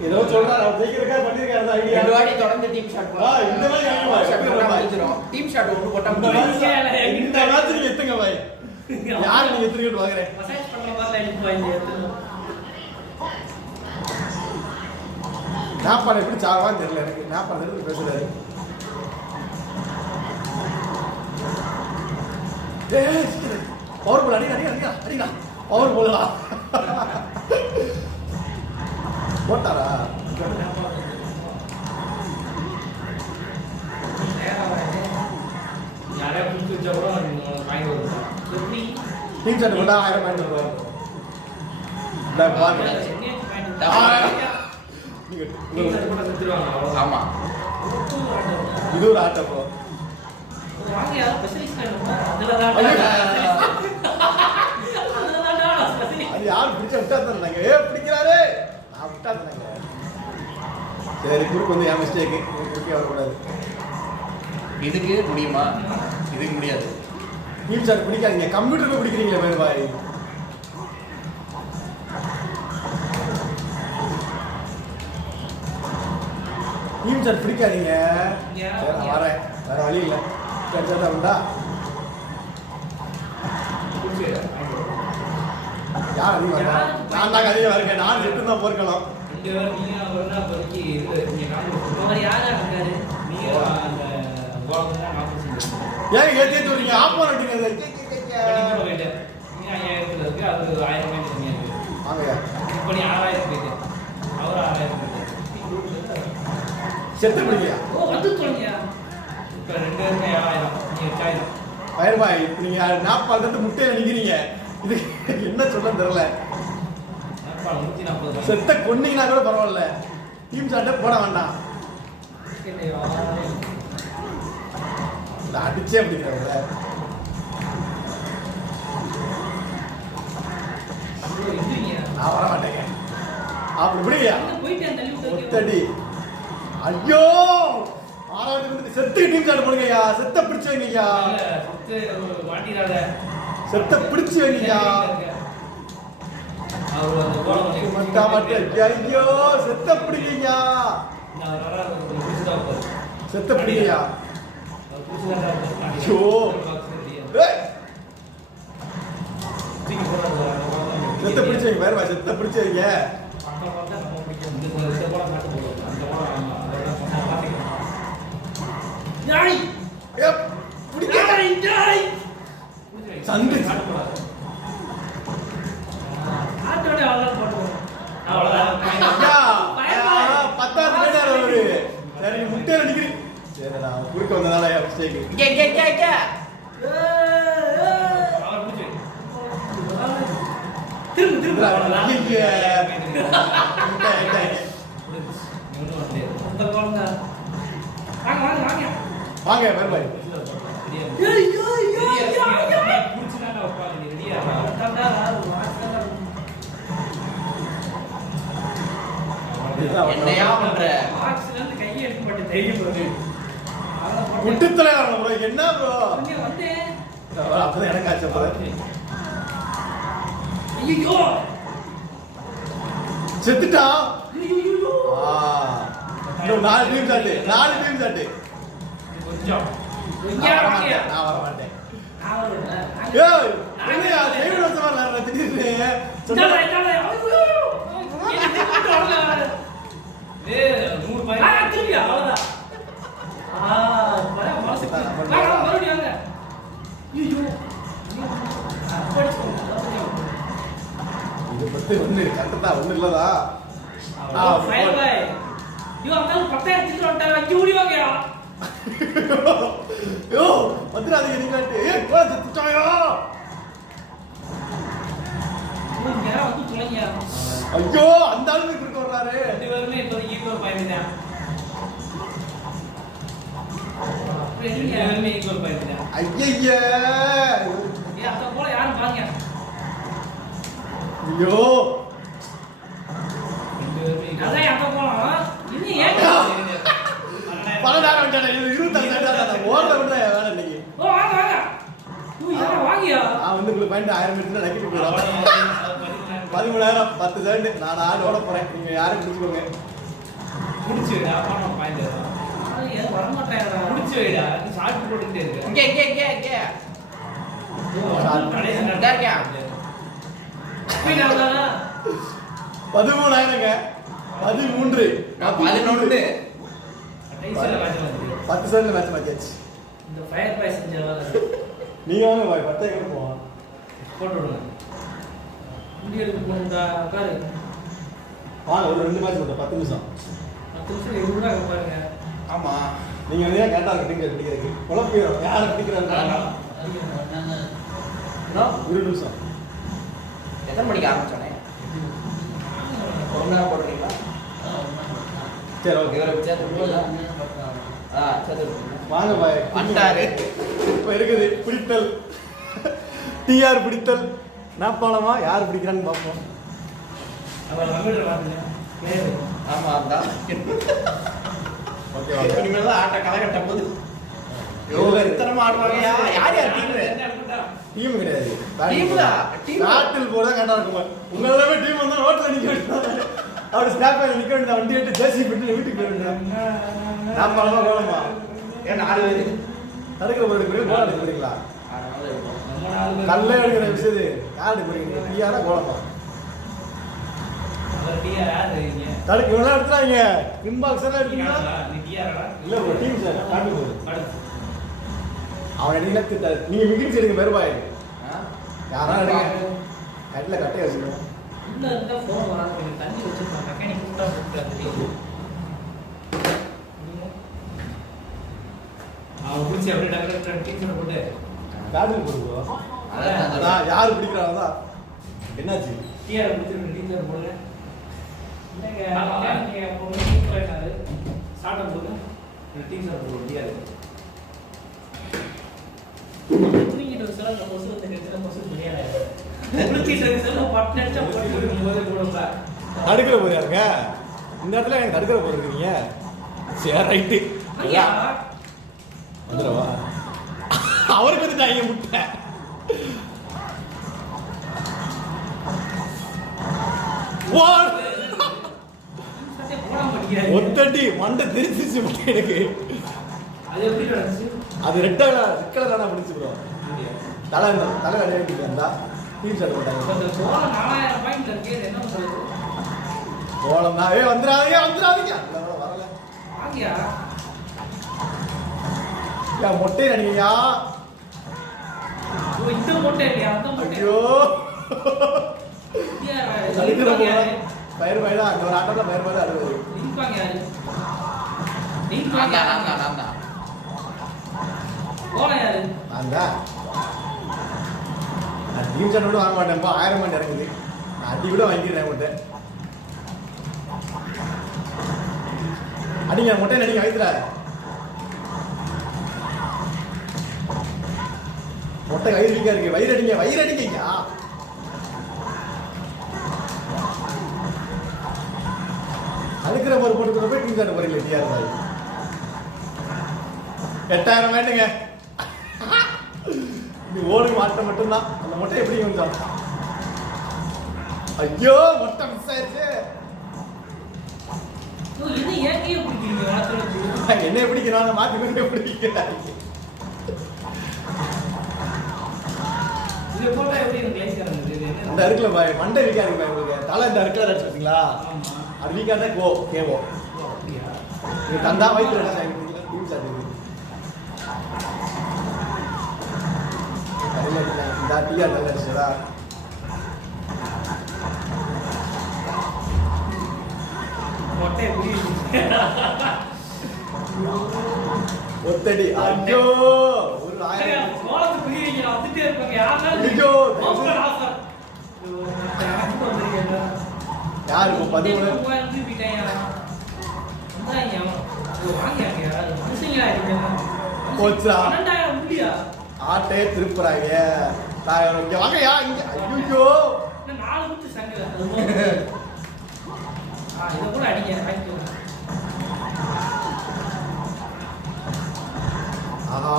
ஏதோ சொல்றாரு. அவர் ஜெயிக்கிறதுக்கா பண்ணிருக்காரு அந்த ஐடியா. 2 வாட்டி தொடர்ந்து டீம் ஷாட் போடா. இந்த மாதிரி ஆயிடுவா. முடிஞ்சிரும். டீம் ஷாட் ஒன்னு போட்டா முடிஞ்சிரும். இந்த மேட்ச் நீங்க எத்துங்க பாய். யார் நீங்க எத்துக்கிட்டு வாங்குறேன். மசாஜ் பண்ற மாதிரி லைஃப் வாங்கி எடுத்து. நேபாள் எப்படி சாவான்னு தெரியல எனக்கு. நேபாள் எடுத்து பேசுறாரு. பவர் போல் அடிங்க. பவர் போடலாம். போட்டாரா? யாரா புடிச்சு வச்சா கூட வாங்கி வருவாங்க. எப்படி டீம் செட் போட்டா 1000 பாயிண்ட் வரும். இந்த பாருங்க. நீங்க ஆமா. இது ஒரு ஆட்டம் போ. வாங்கியா ஸ்பெஷலிஸ்ட் ஆயிடுமா? அதுலதான் அது யார் பிடிச்ச விட்டா தந்தாங்க. பிடிக்கிறாரு. நான் விட்டா தந்தாங்க. சரி குறுக்கு வந்து என் மிஸ்டேக்கு. குறுக்கே வரக்கூடாது. இதுக்கு முடியுமா? இதுக்கு முடியாது. Team sir பிடிக்காதீங்க. கம்ப்யூட்டருக்கு பிடிக்கிறீங்களே வேறு பாய். டீம் சார் பிடிக்காதீங்க. Yeah. சரி நான் வரேன், வேற வழி இல்லை. சரி சரி உண்டா யார் அதிகம் வரா? நான் தான் அதிகம் வரேன். நான் செட்டு தான் போர்க்கலாம். அவர் யாரா இருக்காரு? ஏன் ஏத்தி சொல்றீங்க? ஆப்போனன்ட் வாங்கயா செத்து பிடிக்கலையா? பயர்பாய் இப்ப நீங்க நாப்பால் தட்டு முட்டையில நிக்கிறீங்க. இது என்ன சொல்ல தெரியல. செத்த கொன்னீங்கன்னா கூட பரவாயில்ல, டீம் சாட்டை போட வேண்டாம். அடிச்சே அப்படிங்கிறவங்கள நான் வர மாட்டேங்க. அப்படி பிடிக்கலையா? ஒத்தடி. ஐயோ ஆறாவது செத்து டீம் சாட் போடுங்கய்யா. செத்த பிடிச்சு வைங்கய்யா. செத்த பிடிச்சு வைங்கய்யா. ஐயோ செத்த பிடிக்கலையா? செத்த பிடிக்கலையா? ஐயோ செத்த பிடிச்சு வைங்க. வேற செத்த பிடிச்சு வைங்க. சந்து பத்தாவது பேர் அவரு. சரி முட்டையில நிக்கிறீங்க. சரி நான் குறுக்க வந்ததால வாங்க வேறுபாய். என்னையா பண்ற? முட்டுத்தலை என்ன ப்ரோ? அப்பதான் எனக்கு ஆச்சு. செத்துட்டா. இன்னும் 4 டீம் சாட்டு. நான் வர மாட்டேன். என்னையா செய்வன வருஷமா நான் திடீர்னு இது பத்தி ஒண்ணு கரெக்டா ஒண்ணு இல்லதா? யோ வந்துடாதீங்க நீங்க. ஐயோ அந்த அளவுக்கு இருக்க வர்றாரு. ஐயா ஐயோ பலதாரம் இது 25 ஓரல விட வேலை இன்னைக்கு. நான் வந்து உங்களுக்கு பாயிண்ட் 1000 மீட்டர் நக்கிட்டு போயிடும். 13,000 10 செகண்ட். நான் ஆள் ஓட போறேன். நீங்க யாரும் பிடிச்சுக்கோங்க. $13,000 13 10 செகண்ட் மேட்ச் மாத்தியாச்சு. நீங்க வாங்க பாய் 10 எங்க போவோம் போட்டு விடுங்க. இந்தியருக்கு போனதா காரு வாங்க ஒரு 2 மேட்ச் போட்டு 10 நிமிஷம் 10 நிமிஷம் எவ்வளோ பாருங்க. ஆமா நீங்க வந்து கரெக்டா கட்டிங்க பிடிக்கிறதுக்கு குழப்பிடும். யாரை பிடிக்கிறாங்க? 2 நிமிஷம். எத்தனை மணிக்கு ஆரம்பிச்சோனே? ஒரு மணி நேரம் போடுறீங்களா? சரி ஓகே. வாங்க பாய். அண்டாரு இப்ப இருக்குது பிடித்தல். டிஆர் பிடித்தல். நாப்பாளமா யார் பிடிக்கிறான்னு பார்ப்போம். ஆமா அதான். Okay okay. இனிமேல் தான் ஆட்ட கதை கட்ட போகுது. இத்தனமா ஆடுவாங்க. யார் டீம்? டீம் கிடையாது. டீம் தான். நாட்டில் போறதா கரெக்டா இருக்கும். உங்களோட டீம் வந்தா ரோட்ல நிக்க வேண்டியது. அப்படி ஸ்டாப் பண்ணி நிக்க வேண்டிய வண்டி எடுத்து ஜேசி விட்டு வீட்டுக்கு போய் வேண்டாம். நான் பழமா கோலமா ஏன் 4 பேரு தடுக்கிற போறீங்க கோலம் எடுக்கிறீங்களா? கல்லே எடுக்கிற விஷயத்து யார் எடுக்கிறீங்க? டீயாரா கோலமா? தடுக்க இவெல்லாம் எடுத்துறாங்க. இன்பாக்ஸ் எல்லாம் எடுத்தீங்கன்னா இல்ல ப்ரோ டீம் சார் காட்டு போகுது. அவன் எடுக்கல திட்டாரு. நீங்க மிகிரிச்சு எடுங்க பெருபாய். யாரா எடுங்க. ஹெட்ல கட்டைய வச்சுக்கணும். உள்ள இருந்தா போன் வராது. தண்ணி வச்சிருப்பாங்க. மெக்கானிக் கூட்டா போட்டுறாங்க. அவன் குளிச்சு அப்படியே டாக்டர் டீச்சர் போட்டு காட்டுக்கு போடுவோம். அதான் யாரு பிடிக்கிறாங்க தான். என்னாச்சு? டிஆர் குளிச்சு டீச்சர் போடுங்க. இல்லங்க மெக்கானிக் போட்டு போயிட்டாரு. சாட்ட போடு. டீச்சர் போடு டிஆர். தூங்கிட்டு ஒரு சில கொசு வந்து கெடுற கொசு முடியாது. குளிச்சு செல்ல பட்டு அடிச்சா போட்டு போது போடுங்க. தடுக்கிற போறாருங்க. இந்த இடத்துல எனக்கு தடுக்கிற போறீங்க. சரி ரைட்டு. ஐயா வந்துடவா? அவருக்கு வந்து தாங்க முட்டை. ஒத்தடி மண்டை தெரிச்சிச்சு முட்டை எனக்கு. அது எப்படி நடந்துச்சு? அது ரெட் கலர் தானே பிடிச்சு ப்ரோ. தலை அடையாளி வந்தா டீம் ஷர்ட் போட்டாங்க. அந்த சோளம் 4000 பாயிண்ட் இருக்கு. என்ன பண்றது? கோலம் தான். வந்துடாதீங்க வரல. வாங்கியா? மொட்டை அடிங்கயா. ஓ இந்த மொட்டை இல்லையா? அந்த மொட்டை. ஐயோ தடுக்கிற போல பயிர் பயிரா அங்க ஒரு ஆட்டோல பயிர் பயிரா அடுவது. லிங்க் வாங்க யாரு? லிங்க் நான் வாங்க. தான் போலாம் யாரு? அந்த நான் டீம் ஷர்ட் கூட வாங்க மாட்டேன்ப்பா. 1000 மணி இறங்குது. நான் அடி கூட வாங்கிக்கிறேன் மொட்டை. அடிங்க மொட்டை அடிங்க வைத்துற. மொட்டை வயிறு இருக்கு. வயிறு அடிங்கய்யா. அதுக்கிற ஒரு போட்டு போய் டீம் ஷர்ட் போறீங்களா? டிஆர் பாய் 8000 வேண்டுங்க. நீ ஓடுங்க மாட்ட மட்டும்தான். அந்த மொட்டை எப்படி கொஞ்சம் ஐயோ மொட்டை மிஸ் ஆயிடுச்சு. இது ஏற்கனவே பிடிக்கிறீங்க வாசலுக்கு. என்ன பிடிக்கிறான்? அந்த மாத்தி கொண்டு பிடிக்கிறாங்க. இது போட்டா எப்படி கிளேஸ் கரறது? அந்த அருக்குல பாய் மண்டை வீக்காது பாய் உங்களுக்கு. தலை இந்த அருக்குல அடிச்சு வச்சீங்களா? ஆமா. அது வீக்காட்டா கேவோ. அப்படியா? இது தந்தா வயிற்று அடிச்சு டீம் சார்ஜ். இந்த டிஆர் நல்ல அடிச்சதா? மொட்டை புரியுது. ஒத்தடி. ஐயோ ஒரு 1000 சோளத்து புரியுங்க. நான் வந்துட்டே இருப்பேங்க. யாராவது ஐயோ ஓப்பன் ஆஃபர். எனக்கு வந்திருக்கேன். யாருக்கு 13 வந்து விட்டேன். வந்தாங்க. வாங்கியாங்க யாராவது. மனுஷங்களா இருக்கீங்க. போச்சா? 12000 முடியா? ஆட்டே திருப்புறாங்க. இங்க வாங்கயா இங்க. ஐயோ இன்னும் 4 குத்து சங்கல. இத கூட அடிங்க. தேங்க்யூ. ஆஹா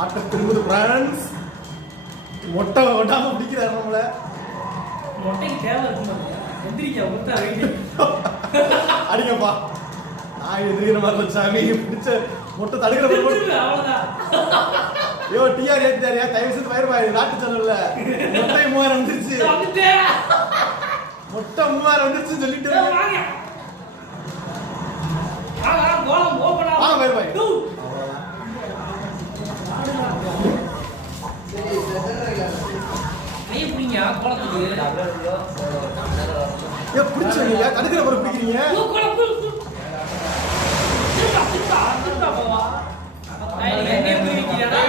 ஆட்ட திரும்புது ஃப்ரெண்ட்ஸ். மொட்டை ஒட்டாம பிடிக்கிறாரு நம்மள. மொட்டைக்கு தேவை இருக்குமா? எந்திரிக்க முட்டா வெயிட். அடிங்கப்பா. நான் எதிரிக்கிற மாதிரி சாமி பிடிச்ச மொட்டை தடுக்கிற போது அவ்வளவுதான். ஐயோ டிஆர் ஏத்தாரியா தயவு செய்து பயிர் பாய் நாட்டு சேனல்ல மொட்டை 3000 வந்துருச்சு. வந்துட்டேன். மொட்டை 3000 வந்துருச்சு சொல்லிட்டு வாங்க. கோலம் ஓபன் ஆ. வாங்க பயிர் பாய். ஐய புடிங்க கோலத்துக்கு. ஏ பிடிச்சீங்க தடுக்கிற போற பிடிக்கிறீங்க. கோலம் திருப்பா போவா. நான் எங்கே பிடிக்கிறேனா?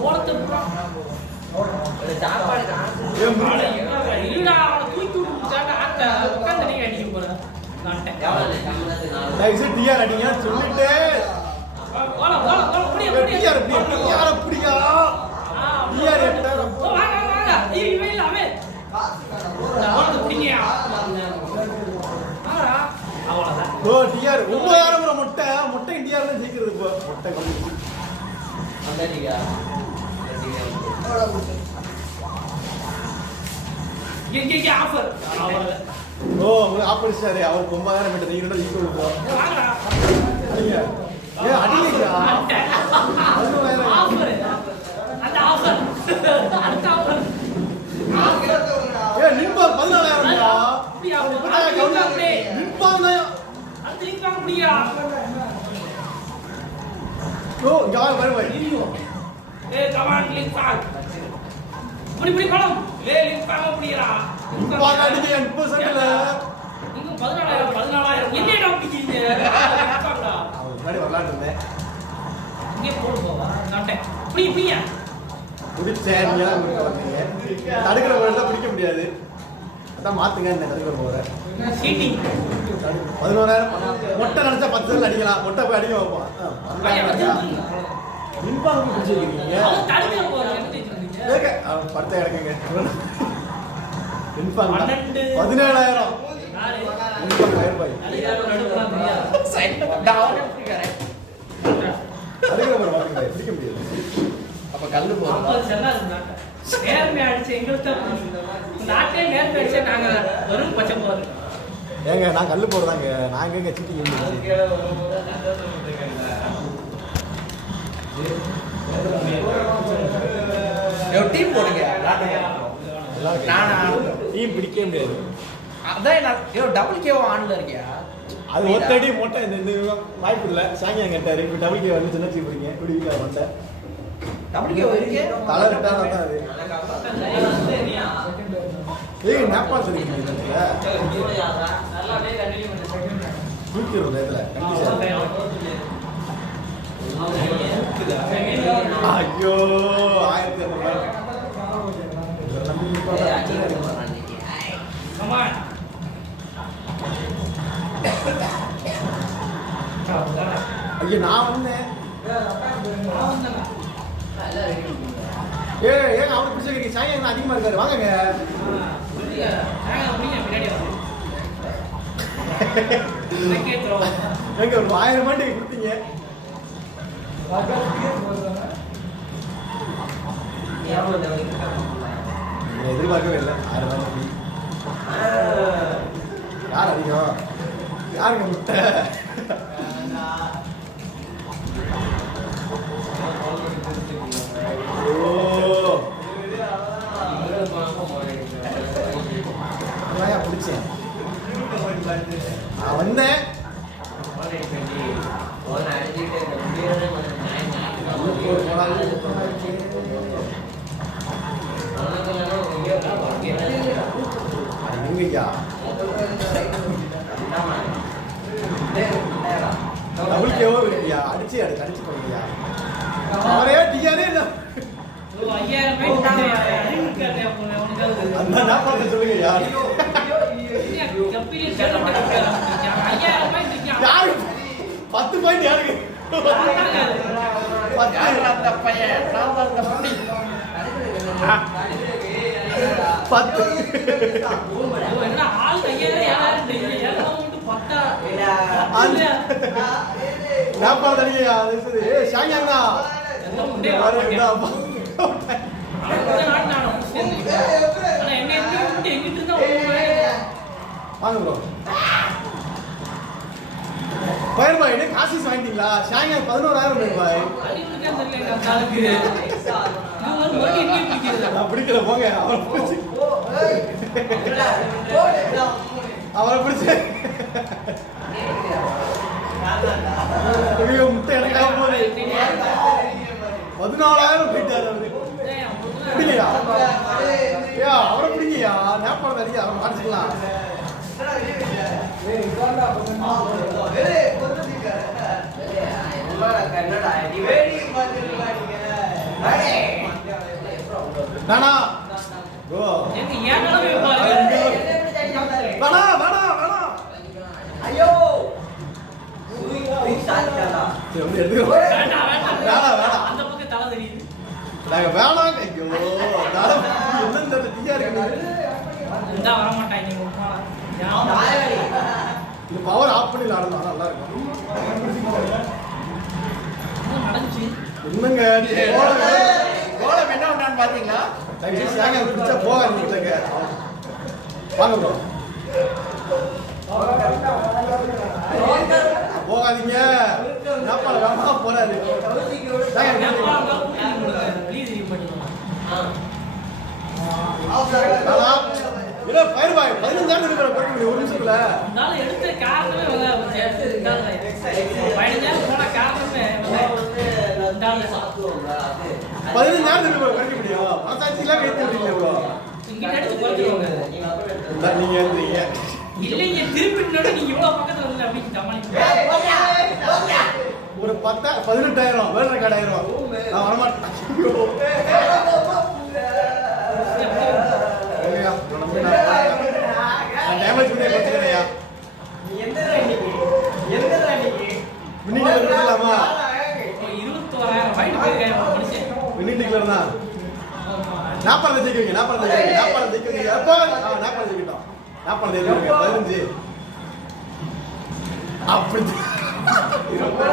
கோலத்தை புறா. சாப்பாடு ஏ இல்லடா அவளை தூக்கி விட்டுட்டாங்க. ஆட்ட உட்கார்ந்து நீங்க அடிக்க போறேன். தயவு செய்து டிஆர் அடிங்க சொல்லிட்டு. கோலம் கோலம் கோலம் புடி டிஆர் பிடியா டிஆர் எட்ட வாங்க வாங்க. இவன் இல்ல அவன். கோலத்தை புடிங்க. ஆடா அவ்வளவுதான். ஓ டிஆர் 9000 முட்டை முட்டை டிஆர் தான் ஜெயிக்கிறது. இப்போ முட்டை இங்க ஆஃபர் ஓ உங்களுக்கு ஆப்படிச்சாரு அவர் 9000 மீட்டர் நீங்க ஈக்குவல் போ வாங்கடா அடிங்க ஏ அடிங்க ஆஃபர் அந்த ஆஃபர் அந்த ஆஃபர் ஏ நிம்பா 14000 டா அப்படியே நிம்பாங்க அந்த லிங்க் வாங்க முடியா ஓ யார வர ஏ கமான் லிங்க் வாங்க புடி பணம் ஏ லிங்க் வாங்க முடியடா நிம்பாங்க அடிங்க 80%ல நீங்க 14000 என்னடா பிடிக்கிறீங்க வாங்கடா முன்னாடி வரலாம்னு இருந்தேன் இங்கே போடு போவா நாட்டை புடியா புடிச்சேன் நீங்க தான் முன்னாடி வந்தீங்க தடுக்கிற போறத பிடிக்க முடியாது அதான் மாத்துங்க இந்த தடுக்கிற போற சீட்டிங் 11000 மொட்டை நினைச்சா 10 செல் அடிக்கலாம் மொட்டை போய் அடிக்க வைப்போம் நிம்பாங்க பிடிச்சிருக்கீங்க அவன் தடுக்கிற போற என்ன தெரிஞ்சுக்கிறீங்க ஏங்க படுத்த கிடக்குங்க நிம்பாங்க 17000 யாரு நிம்பாங்க 1000 ரூபாய் அலியார் நடுவுல தெரியாது சைட் டவுன் பண்ணிக்கறேன். தடுக்கிற போற மாத்துங்க பிடிக்க முடியாது அப்ப கல்லு போறோம். 50 செல்லா இருந்தாங்க நேர்மை அடிச்சு எங்களுக்கு தான் நாட்டே நேர்மை அடிச்சு நாங்க வெறும் பச்சை போறோம் ஏங்க நான் கல்லு போடுறாங்க நாங்க எங்க சீட்டிங் டீம் போடுங்க. நானா டீம் பிடிக்க முடியாது அதான் நான் டபுள் கேவோ ஆன்ல இருக்கியா? அது ஒத்தடி மொட்டை இந்த வாய்ப்பு இல்லை சாங்கியம் கேட்டாரு இப்போ டபுள் கே வந்து சின்ன பிடிங்க குடிக்க வந்தேன் டபுள் கேவோ இருக்கு. தலை ரெட்டாக தான் அது ஏய் நேப்பா சொல்லிக்கிறீங்க தூக்கிடுறது இதில் ஐயோ 1200 ஆமா ஐயோ நான் வந்தேன் ஏங்க அவனுக்கு பிடிச்சிருக்கீங்க சாயங்காலம் அதிகமாக இருக்காரு வாங்கங்க எங்க ஒரு 1000 மாண்டி கொடுத்தீங்க எதிர்பார்க்கவே இல்லை 1000 மாண்டி யார் அதிகம் யாருங்க முட்டை பிடிச்சேன் நான் வந்தேன் எங்கய்யா டபுள் கேவோ இல்லையா அடிச்சு அடிச்சு போங்கய்யா அவரே டிஆரே இல்லை அந்த நாப்பாட்ட சொல்லுங்க யாரு யாரு 10 பாயிண்ட் யாருக்கு 10 அந்த பையன் நான் அந்த புடி 10 நாப்பாட்ட அடிங்கய்யா ஏய் சாயங்கா வாங்க ப்ரோ பயர் பாய் காசு வாங்கிட்டீங்களா ஷாங்க 11000 பாய் நான் பிடிக்கல போங்க அவரை பிடிச்சு முட்டை எனக்காக போகுது 14000 போயிட்டாரு அவரு பிடிக்கலையா ஏ அவரை பிடிங்கயா நேப்பாளம் அடிக்க அவரை மாட்டிக்கலாம் நானா கோ வேணா வேணா வேணா ஐயோ எப்படி எடுத்துக்கோ வேணா வேணா அந்த பக்கம் தலை தெரியுது நாங்க வேணாங்க ஐயோ தாரம் என்ன டீயா இருக்கு இந்த வர மாட்டாங்க இந்த பவர் ஆஃப் பண்ணி விளையாடலாம் நல்லா இருக்கும் நடந்துச்சு என்னங்க கோலம் என்ன பண்ணான்னு பாத்தீங்களா தயவுசெய்து சாங்க பிடிச்சா போகாதீங்க வாங்க ப்ரோ. போகாதீங்க. என்னப்பா வேகமா போறாரு. இல்ல ஃபயர் பாய் 15 நிமிஷம் போறீங்க ஒரு நிமிஷத்துல. நான் எடுத்த காரணமே வந்து 15 போன காரணமே வந்து சாப்பிடுவோம். 15 நிமிஷம் குறைக்க முடியும். மனசாட்சிலாம் கேட்டுறீங்க ப்ரோ. இங்க எடுத்து குறைச்சிடுவாங்க. நீங்க எழுதுறீங்க. இல்லைங்க திருப்பிட்டோட நீங்க இவ்வளவு பக்கத்துல வந்து அப்படி சமாளிக்க. ஒரு 18,000 வேர்ல்ட் ரெக்கார்ட் ஆயிரும். நான் வர மாட்டேன். டேமேஜ் பண்ணி வச்சுக்கிறேன்யா. இன்னைக்கு எடுக்கலாமா? 21,000 ஃபைட் போயிருக்காங்க மனுஷன். இன்னைக்கு தான் 40 ஜெயிக்குவீங்க. 40 ஜெயிக்குவீங்க. எப்போ 40 ஜெயிக்கிட்டோம். 40 ஜெயிக்குவீங்க. 15 அப்படி 22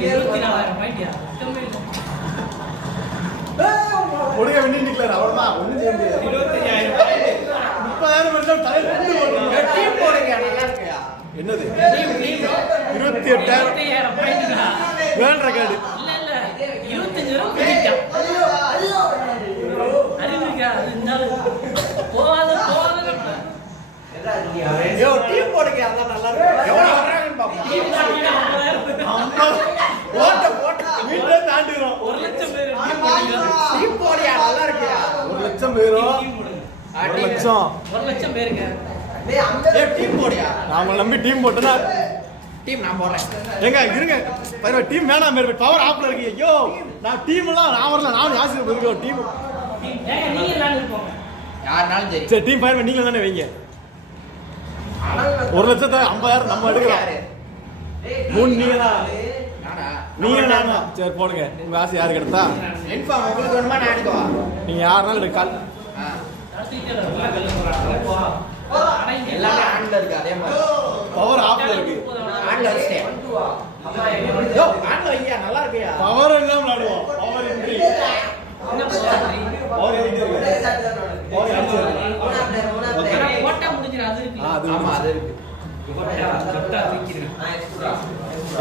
24,000 ஃபைட்யா. ஒடுங்க விண்டி நிக்கல அவ்வளவுதான். ஒண்ணும் செய்ய முடியாது. 30,000 மட்டும் தலை ரெண்டு ஓடுங்க. டீம் போடுங்க நல்லா இருக்கியா? என்னது? டீம் 28,000 ஃபைட்னா வேர்ல்ட் ரெக்கார்டு. இல்ல 25 ரூபாய் பிடிக்கும். அறிவுக்கா அது இருந்தாலும் போவாத ஐயோ டீம் போடுங்க அதான் நல்லா இருக்கு. எவ்வளவு வர்றாங்கன்னு பாப்போம். போட்ட வீட்ல தாண்டிரும். 1,00,000 பேர் டீம் போடுயா நல்லா இருக்கியா? 1,00,000 பேரும். 1,00,000 1,00,000 பேருங்க. ஏய் டீம் போடுயா. நாம நம்பி டீம் போட்டனா டீம் நான் போறேன். ஏங்க இருங்க. பரவ டீம் வேணாம் மேல பவர் ஆப்ல இருக்கு. ஐயோ நான் டீம் எல்லாம் நான் வரல. நான் ஆசிரியர் இருக்கோம் டீம். ஏங்க நீங்க எல்லாரும் போங்க. யாருனாலும் சரி. சரி டீம் ஃபயர் நீங்க தானே வைங்க. 1,50,000 நம்ம எடுக்கிறோம். 3 நீங்க தான். நானா? நீங்க நானா? சரி போடுங்க. உங்க ஆசை யாருக்கு எடுத்தா? இன்ஃபார்ம் உங்களுக்கு வேணுமா நான் எடுக்கவா? நீங்க யாருனாலும் எடுக்க கால். எல்லாமே ஆன்ல இருக்கு அதே மாதிரி. பவர் ஆப்ல இருக்கு. ஆன்ல வச்சிட்டேன். யோ ஆன்ல வையா நல்லா இருக்கியா? பவர் எல்லாம் விளையாடுவோம். Power interview. என்ன போறீங்க? Power interview. Power interview. போட்டா முடிஞ்சிரு அது இருக்கு. அது ஆமா அது இருக்கு. தொட்டா தூக்கிடுங்க.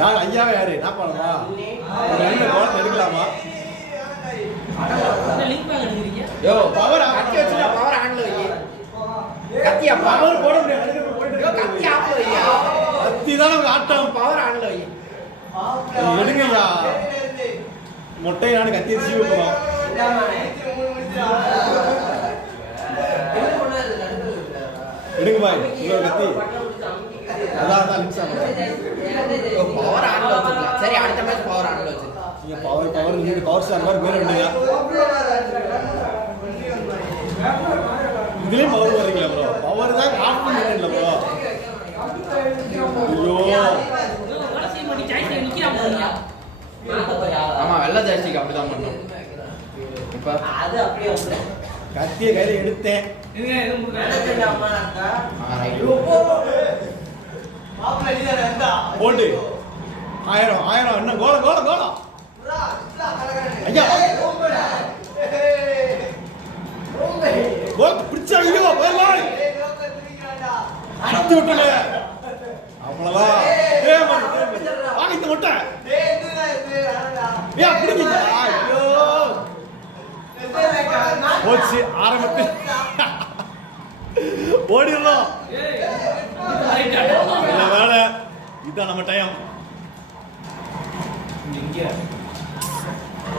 யார் ஐயாவே யாரு? நான் பண்ணவா? என்ன கோலத்தை எடுக்கலாமா? என்ன லிங்க் வாங்க எடுக்கிறீங்க? யோ பவர் கத்தி வச்சுனா பவர் ஆன்ல வை. கத்தியா பவர் போட முடியாது. யோ கத்தி ஆஃப்ல வையா. கத்தி தான் நமக்கு ஆட்டம். பவர் ஆன்ல வை. எடுங்கய்யா. மொட்டை நானு கத்தியை சீவ போறோம். எடுங்க பாய். இவ்வளவு கத்தி. அதான் லிங்க்ஸ் யோ பவர் ஆன்ல வச்சிருக்கலாம். சரி அடுத்த மேட்ச் பவர் ஆன்ல வச்சிரு. நீங்க பவர் நீங்க பவர் ஸ்டார் மாதிரி பேர் எடுங்க. இதுலயும் பவர் வரீங்களா ப்ரோ? பவர் தான் ஆஃப் பண்ணிட்டீங்களா ப்ரோ? ஐயோ வலசி மணி சாய்ஸ் நிக்கிறாங்க. ஆமா வெள்ள ஜாஸ்திக்கு அப்படிதான் பண்ணோம். இப்ப அது அப்படியே வந்து கத்தியை கையில எடுத்தேன். இது எதுவும் முடுங்க. போட்டு 1000 என்ன கோலம் ஐயா கோல் பிடிச்சா ஐயோ போயிடலாம். சத்தி விட்டுல அவ்வளவுதான். வாங்க இந்த முட்டை ஏன் பிடிங்க. ஐயோ போச்சு ஆரம்பத்தில் ஓடிடலாம். வேலை இதுதான் நம்ம டைம்.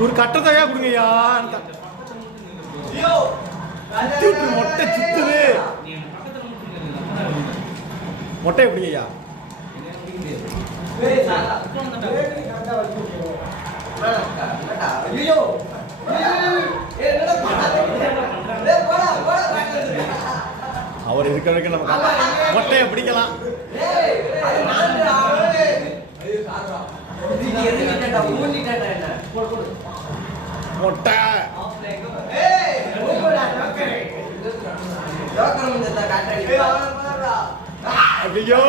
ஒரு கட்டத்தையா கொடுங்கய்யா. மொட்டை சுத்துது. மொட்டை எப்படிங்கய்யா? அவர் இருக்க வரைக்கும் நம்ம மொட்டையை பிடிக்கலாம். மொட்டை ஐயோ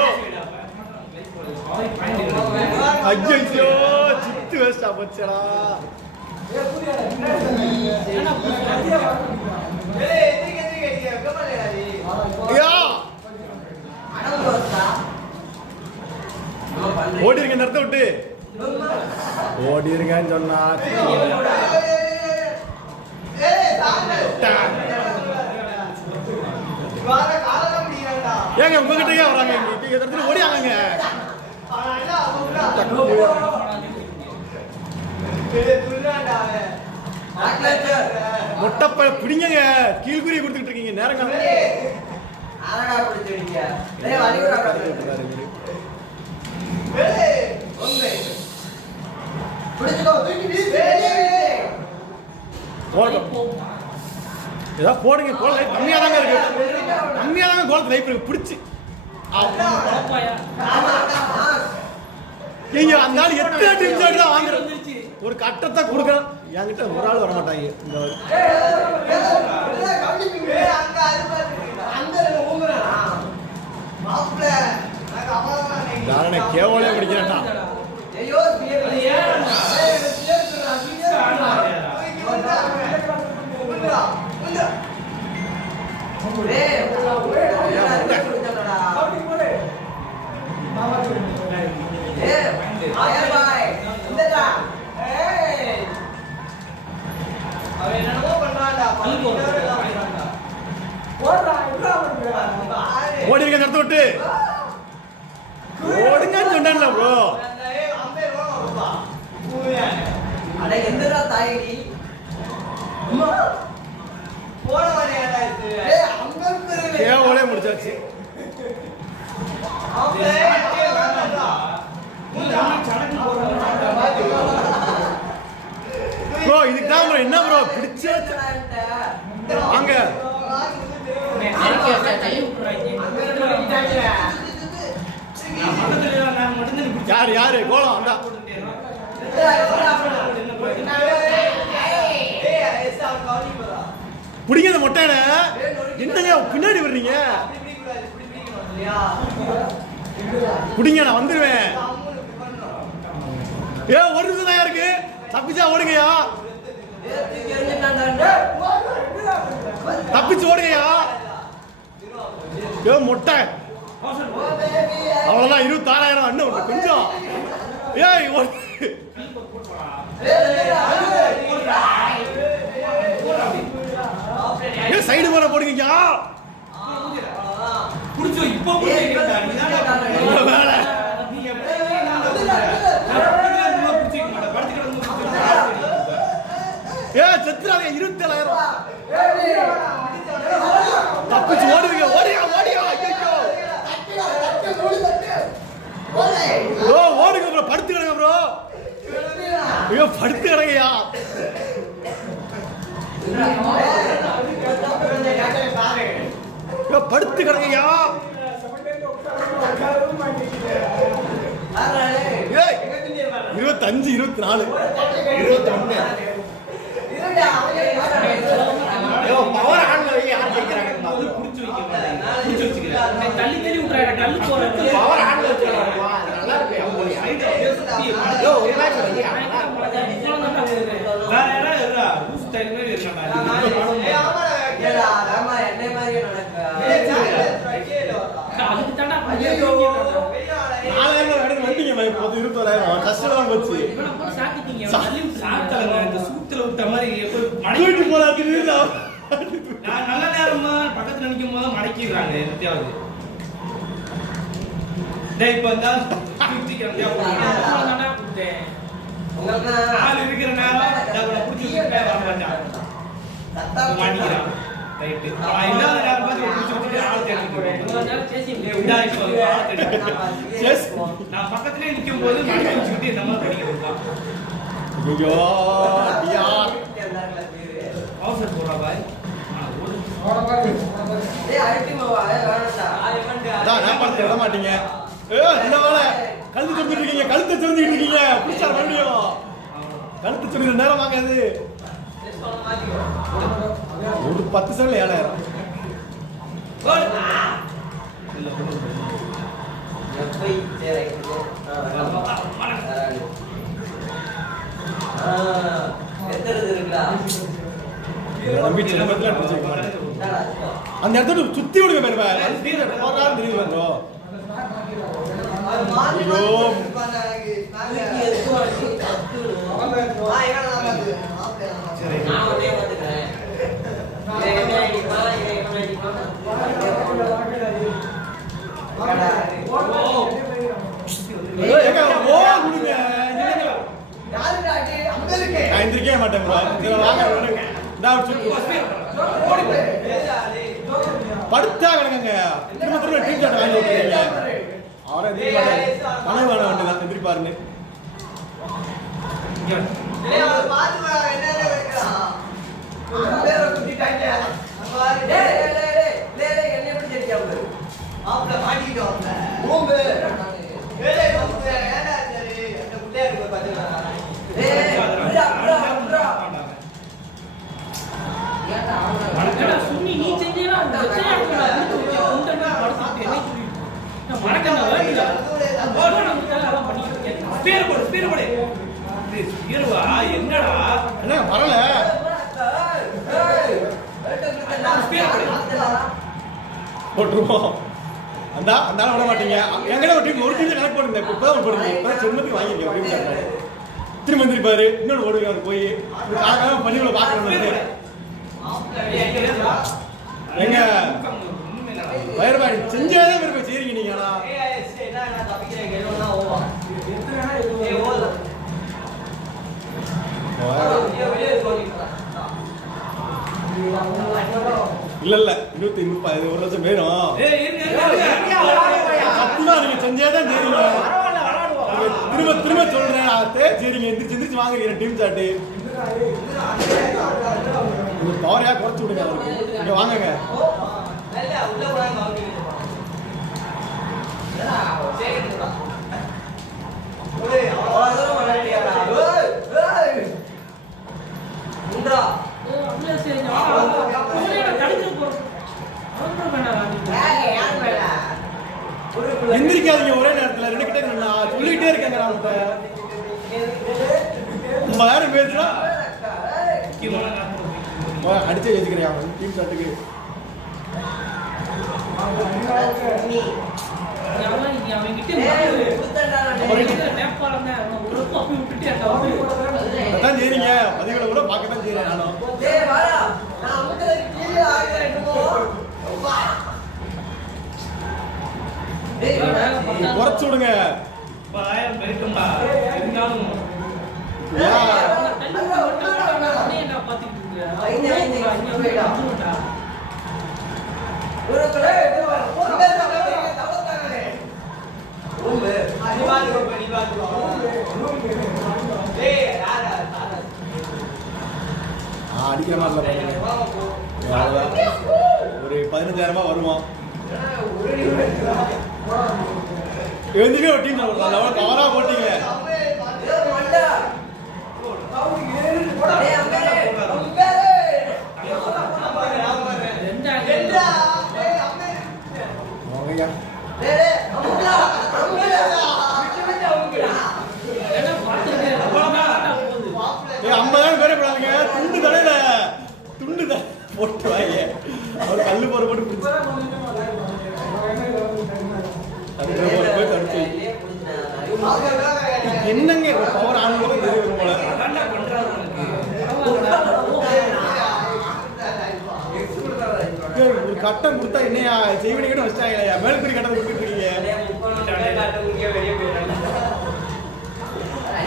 ஐயோ பத்து வேஸ்டா போச்சடா. ஐயா ஓடி இருக்க நிறுத்த விட்டு ஓடி இருக்கேன்னு சொன்னா ஏங்க உங்ககிட்டயே வராங்க ஓடியாங்க. மொட்டப்ப பிடிங்க கீழ்குறி கொடுத்துட்டு இருக்கீங்க நேரம் ஏதாவது போடுங்க. கோல் லைஃப் கம்மியா தாங்க இருக்கு. கம்மியா தாங்க கோல் லைஃப் இருக்கு. பிடிச்சி ஐயா அந்த ஆள் எத்தனை டீம் சாட்ல வாங்குறது ஒரு கட்டத்தை கொடுக்கலாம். என்கிட்ட ஒரு ஆள் வர மாட்டாங்க. இந்த கேவலே பிடிக்கிறேன்டா. ஓடி இருக்க நடத்த விட்டு ஓடுங்கன்னு சொன்னேன்ல ப்ரோ. கேவலே முடிச்சாச்சு. ப்ரோ இதுக்கு தான் ப்ரோ என்ன ப்ரோ பிடிச்சு வாங்க. யாரு யாரு கோலம் அண்டா பிடிங்க மொட்டையில என்னங்க பின்னாடி வர்றீங்க. பிடிங்க நான் வந்துருவேன். ஒரு நிமிஷம் தான் இருக்கு. தப்பிச்சா ஓடுங்கயா. தப்பிச்சு ஓடுங்கயா. மொட்டை அவ்வளவுதான் 26,000 இன்னும் கொஞ்சம். சைடு போற போடுங்க. செத்துறாங்க 27,000 தப்பிச்சு ஓடுவீங்க. ஓடியா ஓடியா ப்ரோ ஓடுங்க ப்ரோ. படுத்து கிடங்க ப்ரோ. ஐயோ படுத்து கிடங்கயா. படுத்து கிடங்கயா. 25 24 21 பவர் ஆன்ல யார் கேக்குறாங்க. புடிச்சு வைக்க தள்ளி தள்ளி விட்டுறாங்க. தள்ளி போறாங்க. பவர் ஆன்ல வச்சிருக்காங்க. நல்லா இருக்கு. யோ ஒரு மேட்ச் வந்து வேற யாரா ரூஸ் ஸ்டைல் மாதிரி இருக்காங்க. ஏடா ராமா என்ன மாதிரி நடக்க. அதுக்கு தாண்டா ஐயோ 4000 எடுத்து வந்தீங்க பை. போது 21,000 கஷ்டமா போச்சு. இவன போய் சாக்கிட்டீங்க. தள்ளி சாத்தலங்க. இந்த சூத்துல விட்ட மாதிரி மடக்கிட்டு போறாங்க. நான் நல்ல நேரமா பக்கத்துல நிக்கும் போது மடக்கிடுறாங்க. எத்தையாவது டேய் இப்ப அந்த குத்திக்கிறாங்க. தாண்டா குத்தேன். உங்களுக்கு ஆள் இருக்கிற நேரம் டபுள புடிச்சு வர மாட்டான். சத்தா மாட்டிக்கிறான். ரைட். இல்லாத நேரம் பார்த்து புடிச்சு வச்சிட்டு ஆள் தேடிட்டு போறாங்க. சேசி உடாய் சொல்ல ஆள் தேடிட்டு. சேஸ் நான் பக்கத்துலயே நிக்கும் போது மடக்கி வச்சிட்டு நம்ம படிக்கிறான். ஐயோ யார் அவசர போறா பாய். ஏய் அல்டி மாவா வேணாடா. நான் பார்த்து விட மாட்டீங்க. என்ன வேலை கழுத்து தெரிஞ்சிட்டு இருக்கீங்க. கழுத்து தெரிஞ்சிட்டு இருக்கீங்க. புடிச்சா மறுபடியும் கழுத்து தெரிஞ்ச நேரம் வாங்க. அது ஒரு 10 செகண்ட்ல 7,000 கோல் இல்ல போய் சேரை நம்பி சில பேர்ல பிடிச்சிக்க மாட்டேன். அந்த இடத்துல சுத்தி விடுங்க பேருவா போறாரு தெரியுது ப்ரோ. எந்திரிக்கவே மாட்டேன் ப்ரோ. படுத்தா கிடங்க திரும்ப திரும்ப டீம் சாட் வாங்கி விட்டுறீங்க. அவரை கனவு வேண வேண்டியதான் எதிர்பாருன்னு. சுண்ணி நீ செஞ்சீங்கன்னா என்னடா வரல போட்டுருவோம். அந்த அந்த விட மாட்டீங்க. எங்கடா ஒரு டீம் கனெக்ட் பண்ணுங்க. இப்பதான் போடுங்க செல்வத்துக்கு வாங்கிருக்கேன். திரும்ப வந்திருப்பாரு இன்னொரு ஓடுங்க அது போய் பள்ளிகளை பார்க்கணும். எங்க வயர்பாடி செஞ்சாதான் இருக்க சரிங்க நீங்க. இல்ல இல்ல 130 ஒரு லட்சம் பேரும் சத்தியமா நீங்க செஞ்சாதான் தெரியுங்க. திரும்ப திரும்ப சொல்றேன் சரிங்க எந்திரிச்சு எந்திரிச்சு வாங்குறீங்க டீம் சாட்டு. பவரையா குறைச்சு விடுங்க அவருக்கு. இங்க வாங்குங்க. எந்திரிக்காதீங்க ஒரே நேரத்துல 2 கிட்ட நான் சொல்லிக்கிட்டே இருக்கேன். நம்ம யாரும் பேசுறா அடிச்சே வச்சுக்கிறேன் டீம் சாட்டுக்கு. அதான் சரிங்க பதிவுகளை கூட பார்க்கத்தான் செய்யறேன் நானும். குறைச்சு விடுங்க. அடிக்கிற மாதிரி ஒரு 15,000 வருவோம். எழுந்துக்கே ஒரு டீம் கவரா போட்டீங்க. துண்டு தலையில துண்டு போட்டு வாங்க. அவர் கல்லு போற போட்டு பிடிச்சு என்னங்க பவர் ஆனது தெரியும் போல. ஒரு கட்டம் கொடுத்தா என்னையா செய்வீங்கன்னு வச்சிட்டாங்க. மேல்புரி கட்டத்தை கொடுத்துட்டு இருக்கீங்க.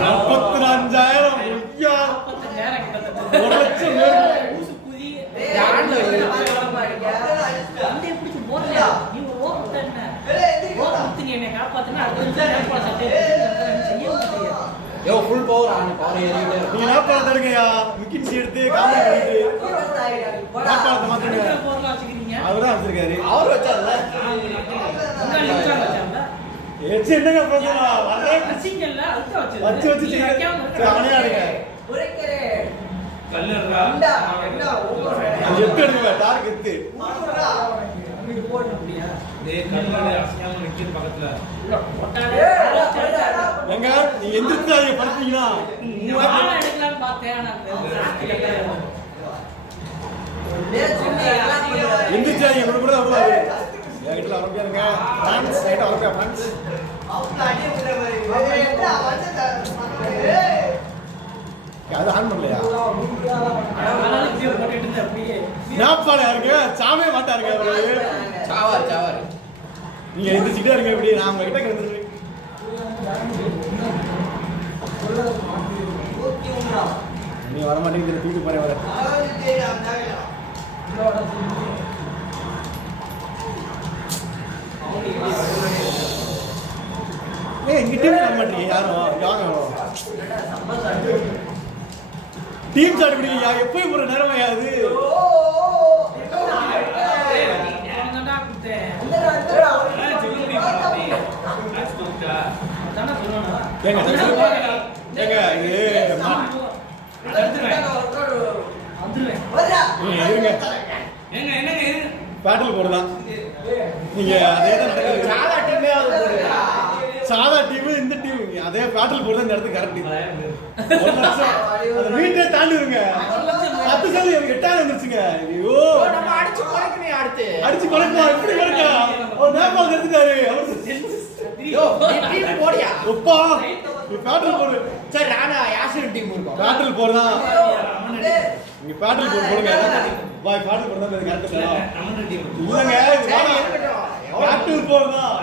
45,000 1 லட்சம் ஃபுல் பவர் ஆன பவர் ஏறிட்டே இருக்கு. நீங்க நேபாளத்தை எடுங்கயா. விக்கின்ஸ் எடுத்து காமெடி பண்ணிட்டு நேபாளத்தை மாத்துங்க. அவரா வச்சிருக்காரு. அவர் வச்சார்ல. ஏச்சு என்னங்க ப்ரோஜனா வரவே கசிங்கல்ல அதுக்கு வச்சு வச்சு அவனே ஆடுங்க. ஒரேக்கரே கல்லறா என்ன ஓவர் அது எடுங்க டார்க் எடுத்து இது போடணும் அப்படியே டேய் கல்லற அசியாம நிக்கிற பக்கத்துல எங்க நீங்க எந்திரிச்சு படுத்தீங்கன்னா வாழை எடுக்கலாம்னு பார்த்தேன். ஆனா எந்திரிச்சாங்க கூட கூட வருவாரு. என்கிட்ட ஆரம்பியாருங்க. ஃப்ரெண்ட்ஸ் ரைட் ஆரம்பியா ஃப்ரெண்ட்ஸ். அது ஆன் பண்ணலையா? நாப்பால யாருங்க சாவே மாட்டாருங்க அவரு. சாவார் நீங்க எந்திரிச்சுட்டே இருங்க இப்படி நான் உங்ககிட்ட கிடந்துருவேன். நீ வர மாட்டேங்குது தூக்கிட்டு போறேன் வர. எங்க டீம் வர மாட்டீங்க யாரும் யாரும் டீம் ஸ்டார்ட் பண்ணீங்க எப்பயும் ஒரு நேரம் ஆகாது. பேட்டில் போடுதான் நீங்க அதே சாதா டீம் இந்த டீம் அதே பேட்டில் போடுதான் இந்த இடத்துக்கு கரெக்ட். வீட்டை தாண்டிடுங்க 10 எனக்கு 8,000 வந்துருச்சுங்க. ஐயோ அடிச்சு குறைக்கா எப்படி குறைக்கா ஒரு நேபாள் எடுத்துட்டாரு ஒப்பா பேட்டில் போடு. சரி ராணா யாசின் டீம் இருக்கும் பேட்டில் போடுதான் நீங்க பேட்டில் போடு போடுங்க பாய் பேட்டில் போடுதான் கரெக்ட் இல்லைங்க பேட்டில் போடுதான்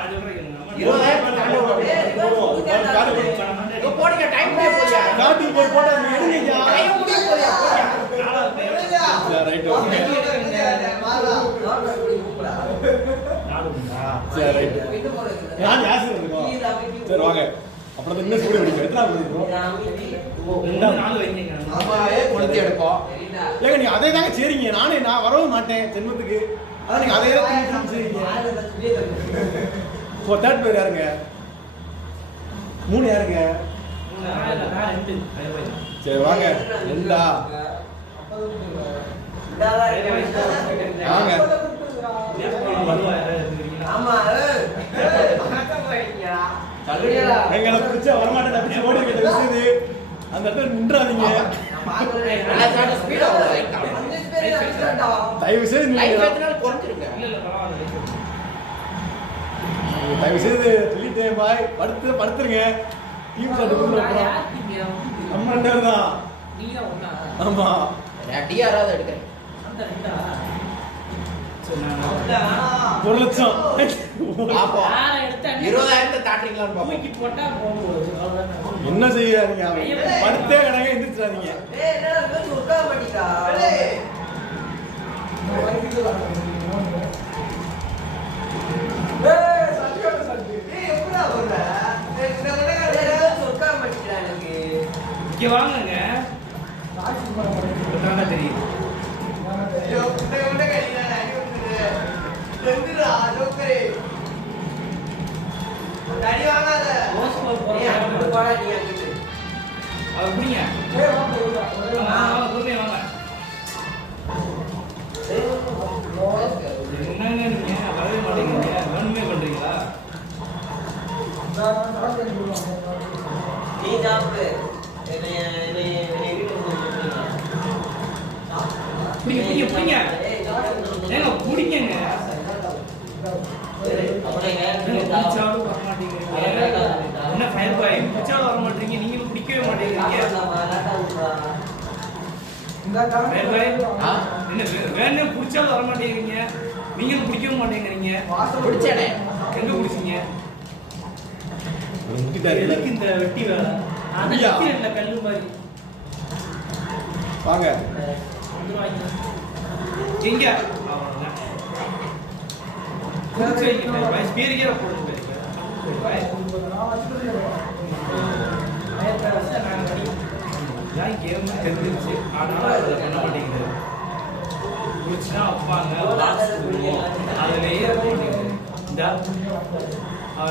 போடுங்க டைம் போடுங்க பேட்டில் போடு போட்டா எடுங்க டைம் முடிய போறியா ரைட் ஓகே சரி ரைட் நான் யாசின் இருக்கோம். சரி வாங்க அப்புறம் இன்னும் சூடு பிடிக்கும். எத்தனை நாலு வைங்க. கொளுத்தி எடுப்போம். ஏங்க நீங்க அதே தாங்க சரிங்க. நான் வரவும் மாட்டேன் ஜென்மத்துக்கு. அதான் நீங்க அதே தான் சரிங்க. இப்போ தேர்ட் பிளேயர் யாருங்க? 3 யாருங்க? சரி வாங்க எல்லா வாங்க எங்களை பிடிச்சா வரமாட்டேன் பிடிச்சி ஓடி இருக்கிறது அந்த இடத்துல நின்றாதீங்க. தயவு செய்து தயவு செய்து சொல்லிட்டேன் பாய் படுத்துருங்க. டீம் நம்ம 2 பேர் தான். ஆமா டிஆராவது எடுக்கிறேன் 1 லட்சம் 20,000 தாட்டுறீங்களான்னு பார்ப்போம். என்ன செய்யாதீங்க படுத்தே கிடங்க எந்திரிச்சிடாதீங்க. இங்க வாங்குங்க தெரியும் வேணும் பிடிச்சாலும் வர மாட்டேங்கிறீங்க. நீங்களும் பிடிக்கவும் மாட்டேங்கிறீங்க. பிடிச்சேனே எங்க பிடிச்சீங்க? எதுக்கு இந்த வெட்டி வேலை? கல்லு மாதிரி வாங்க எங்க பேருக்கே போடுங்க. கேம் தெரிஞ்சிருச்சு ஆனாலும் அதை பண்ண மாட்டேங்குது. குடிச்சுனா வைப்பாங்க அதுலயே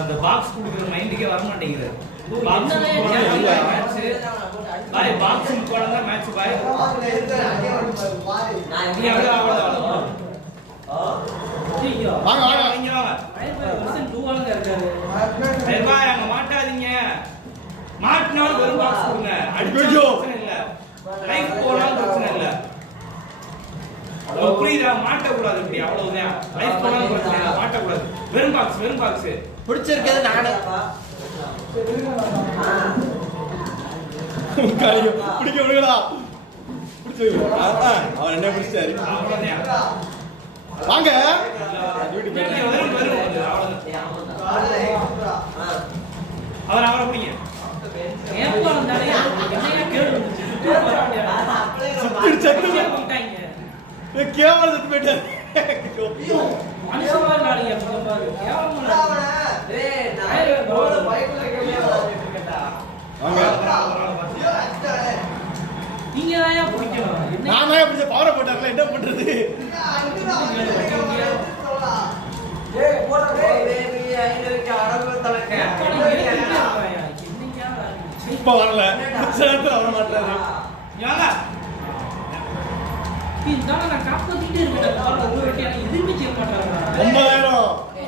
இந்த பாக்ஸ் கொடுக்குற மைண்டுக்கே வர மாட்டேங்குது. பாய் பாக்ஸ் போனா மேட்ச் பாய் அங்க மாட்டாதீங்க. மாட்டினாலும் வெறும் பாக்ஸ் கொடுங்க. அடிச்சா ஐயோ. பிரச்சனை இல்ல. லைஃப் போனாலும் பிரச்சனை இல்ல. உங்களுக்கு புரியுதா? மாட்டக்கூடாது இப்படி அவ்வளவுதான். லைஃப் போனாலும் பிரச்சனை இல்ல, மாட்டக்கூடாது. வெறும் பாக்ஸ், வெறும் பாக்ஸ். பிடிச்சிருக்கிறது நானு. பிடிக்க விடுங்களா? பிடிச்சு அவர் என்ன பிடிச்சாரு? அவ்வளவுதான். வாங்க வெறும் வெறும் அவ்வளவுதான். அவரை பிடிங்க. ஏப்பா வந்தாலே என்னையா கேடு சுத்தி செத்து பண்ணிட்டாங்க. கேவலம் செத்து போயிட்டாரு. மனுஷமா நாளைக்கு அப்படி பாரு கேவலமா நீங்க தான் பிடிக்கணும். நான் தான் பிடிச்ச பவரை போட்டார்ல, என்ன பண்றது? இப்ப வரல, சேர்த்து வர மாட்டாரு. நான் காப்பாத்திட்டே இருக்கேன். எதுவுமே செய்ய மாட்டாங்க. 9,000 ஐயோ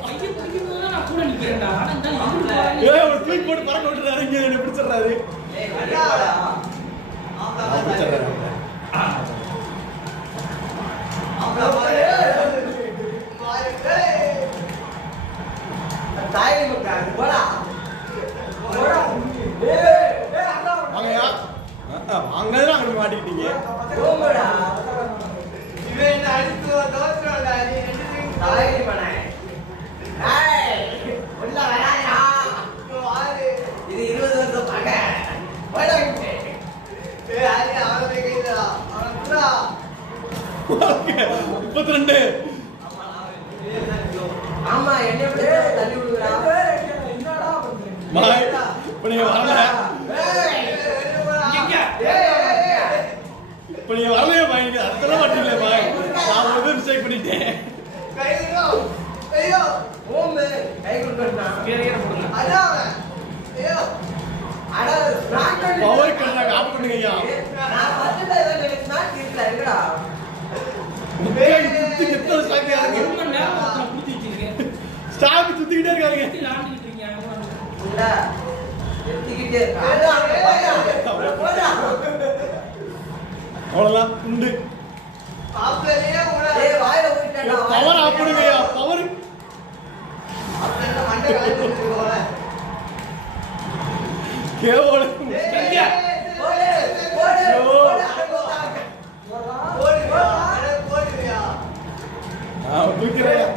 பிடிக்கும் நான் கூட நிக்கிறேன்டா. ஆனா இந்த ஒரு தூக்கி போட்டு பறக்க விட்டுறாரு. இங்க என்ன பிடிச்சிடுறாரு. வாங்கயா, வாங்கதான் அங்க மாட்டிக்கிட்டீங்க. இது 20 வருஷம் பாக்க 32. ஆமா என்ன தள்ளி விடுறா மாய், இப்ப நீங்க வரல. இப்ப நீங்க வரலையே மாய், நீங்க அதெல்லாம் மாட்டீங்களே மாய். நான் ஒரு மிஸ்டேக் பண்ணிட்டேன். ஓம்பு கை கொடுக்கறா பவர் கண்ணாக ஆஃப் பண்ணுங்க ஐயா. நான் பத்தல இத ஸ்மார்ட் இருக்கல இருக்கடா சுத்தி எத்தனை ஸ்டாக் யாருங்க? ரொம்ப நேரம் புடிச்சு வச்சிருக்கேன். ஸ்டாக் சுத்திக்கிட்டே இருக்காங்க. விளையாண்டுட்டு இருக்கீங்க. இல்ல எடுத்துக்கிட்டே அவ்வளவுதான் உண்டு. ஏய் வாயில ஊத்திட்டடா பவர் ஆஃப் பண்ணுங்க ஐயா. பவர் கேவலம். நான் தூக்கிறேன்.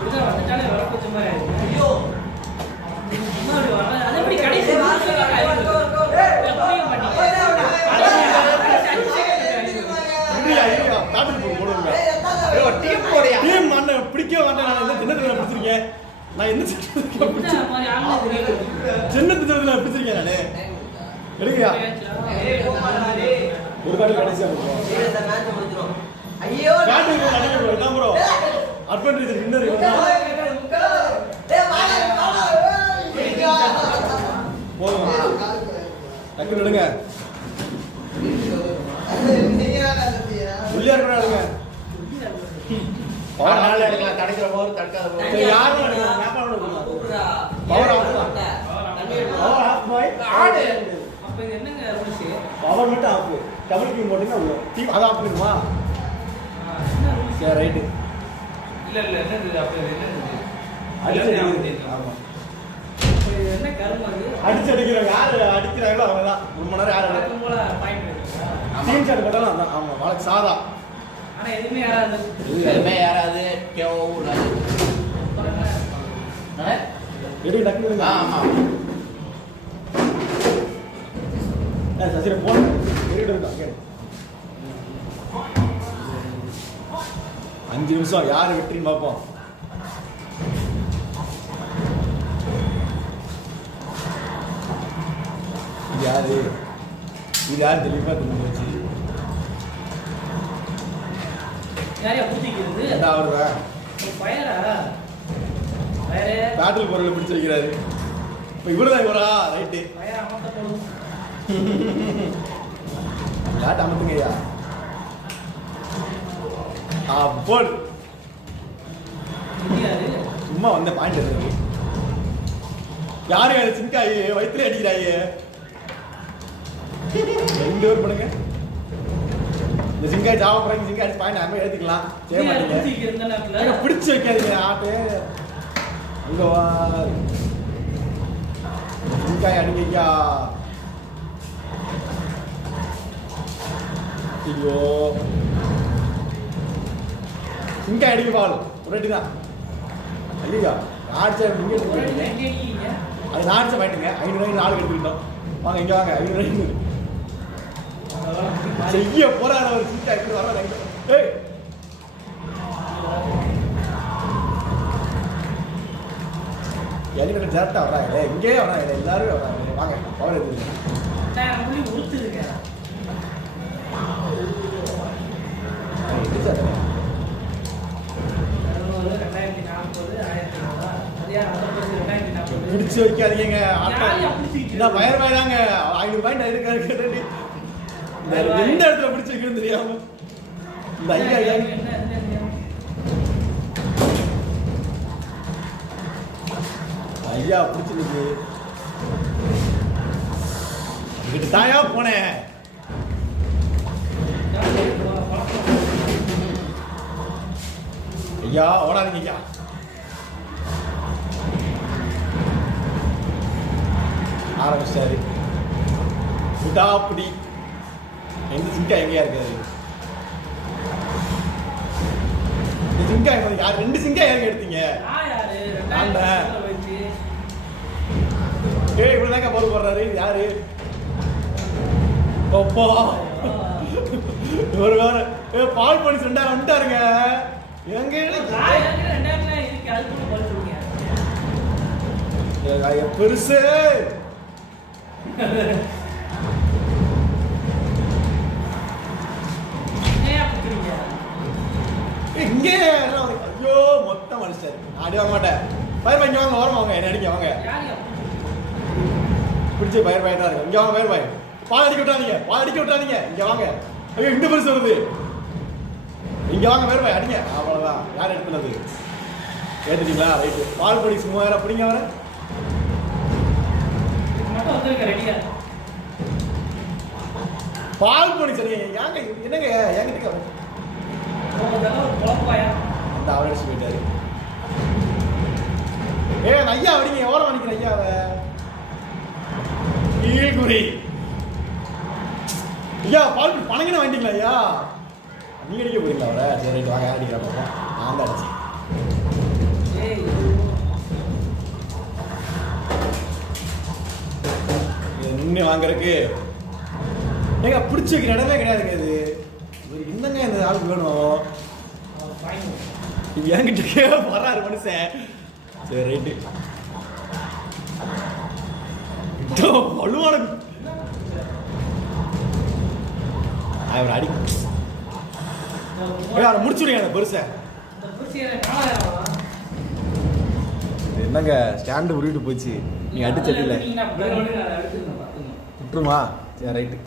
இதுதான் வந்துட்டாலே வரப்போச்ச மாதிரி ஆயிடுச்சு. ஐயோ முன்னாடி வர அது எப்படி கடைசி இல்லையா, இல்லையா, பேட்டில் போடுங்க. டீம் போடியா. டீம் அண்ணன் பிடிக்க வேண்டாம். நான் என்ன சின்னத்துல பிடிச்சிருக்கேன். நான் என்ன சின்னத்துல பிடிச்சிருக்கேன் நானு. எடுங்கயா. ஒரு கார்டு கடைசியா கொடுப்போம். இந்த மேட்ச் முடிஞ்சிரும் ஐயோ கார்டு அடிக்க என்ன ப்ரோ? அட்வான்டேஜ் வின்னர் போதும். டக்குனு எடுங்க. உள்ளியா இருக்கணும் எடுங்க. பவர் நாள் எடுக்கலாம். தடுக்கிற போர் தடுக்காத போர். சரி, யாரும் எடுங்க. மேப்பா எடுங்க. கூப்பிடுறா பவர் ஆஃப் பவர் ஆஃப் பாய். ஆடு. அப்ப இது என்னங்க ரூல்ஸ்? பவர் மட்டும் ஆஃப். டபுள் கிங் போட்டீங்கன்னா உள்ள டீம் அத ஆஃப் பண்ணிடுமா? என்ன ரூல்ஸ்? சரி ரைட். இல்ல இல்ல என்னது அப்ப என்னது? அடிச்சு ஆமா. இது என்ன கர்மம் அது? அடிச்சு அடிக்கிறவங்க யாரு அடிக்கிறாங்களோ அவங்க தான். ஒரு மணி நேரம் யாரு வழக்கம் போல பாயிண்ட் இருக்கு. டீம் ஷாட் போட்டாலும் அதான். ஆமா வழக்கு சாதா. ஆனா எதுவுமே யாராவது எதுவுமே யாராவது கேவூடாது. எடுங்க டக்குனு எடுங்க. ஆமா. சரி போன் எடுங்க. 5 நிமிஷம் யாரு வெற்றின்னு பார்ப்போம். இது யாரு? இது யாரு தெளிவா தெரிஞ்சு வச்சு யாரையா புடிக்கிறது? என்ன ஆகுறதா? பயரா பயரே பேட்டில் பொருளை பிடிச்சு வைக்கிறாரு. இப்போ இவருதான் இவரா? ரைட்டு. பயரா அமத்த போடும். யார்ட்ட அமத்துங்க ஐயா. போல் இந்தியாரு சும்மா வந்த பாயிண்ட் இருக்கு. யாரு அது சிங்காயி வயிற்றுல அடிக்கிறாயே 2 பேர் பண்ணுங்க இந்த சிங்காய் ஜாவ போறாங்க சிங்காய் அடிச்சு பாயிண்ட் நம்ம எடுத்துக்கலாம் செய்ய மாட்டீங்க பிடிச்சு வைக்காதீங்க ஆட்டு அங்க வா சிங்காய் அடிங்கய்யா ஐயோ சிங்காய் அடிக்க பால் ஒரு தான் ஐயா ஆட்சி நீங்க எடுத்துக்கிட்டீங்க அது நாடிச்ச பாயிட்டுங்க 500 ஆளுக்கு எடுத்துக்கிட்டோம் வாங்க இங்க வாங்க 500 செய்ய போறாரு ஒரு சீட்டா இப்படி வர ஏய் எலிமெண்ட் டேரக்டா வராங்க இங்கே வராங்க எல்லாரும் வராங்க வாங்க பவர் எடுத்துங்க உறுத்துருங்க பிடிச்சு வைக்காதீங்க வயர் வாயிலாங்க 500 பாயிண்ட் இருக்காரு எந்த இடத்துல பிடிச்சு வைக்கணும் தெரியாம இந்த ஐயா ஐயா பிடிச்சிருக்கு இங்கிட்டு தாயா போனேன் ஐயா ஓடாதீங்க ஐயா ஆரம்பிச்சாரு விடாப்பிடி எந்த சிங்கா எங்கேயா இருக்காரு இந்த சிங்கா யார் 2 சிங்கா யாருங்க எடுத்தீங்க ஏய் இப்படிதாங்க பொறுப்பு போடுறாரு யாரு அப்பா ஒரு வேற பால் பண்ணி 2 வந்துட்டாருங்க எங்க பெருசு இங்கே ஐயோ மொத்தம் அடிச்சாரு அடி வாங்க மாட்டேன் பயிர் வாங்கி வாங்க ஓரமா வாங்க என்ன அடிக்க வாங்க பிடிச்சி பயிர் பாயிட்டா இருக்கு இங்க வாங்க பயிர் பாய் பால் அடிக்க விட்டாதீங்க இங்க வாங்க ஐயோ இந்த பெருசு வருது இங்க வாங்க பயிர் பாய் அடிங்க அவ்வளவுதான் யார் எடுத்துனது ஏத்துட்டீங்களா ரைட்டு பால் படி சும்மா வேற பிடிங்க வர பால் படி சரிங்க ஏங்க என்னங்க என்கிட்ட அந்த அவரடிச்சு போயிட்டாரு ஐயா அடிங்க எவ்வளவு அடிக்கிற ஐயாவை ஈகுறி ஐயா பால் பணங்கின வாங்கிட்டீங்களா ஐயா நீங்க அடிக்க போறீங்களா அவரை சரி ரைட் வாங்க அடிக்கிறப்ப நான் தான் அடிச்சேன் நின்று வாங்குறதுக்கு ஏங்க பிடிச்சி வைக்கிற இடமே கிடையாதுங்க இது என்னங்க இந்த ஆளுக்கு வேணும் இது என்கிட்ட வராரு மனுஷன் சரி ரைட்டு வலுவான அவர் அடி முடிச்சுடுங்க அந்த பெருசை என்னங்க ஸ்டாண்டு உருவிட்டு போச்சு நீங்க அடிச்சதில்லை விட்டுருமா சரி ரைட்டு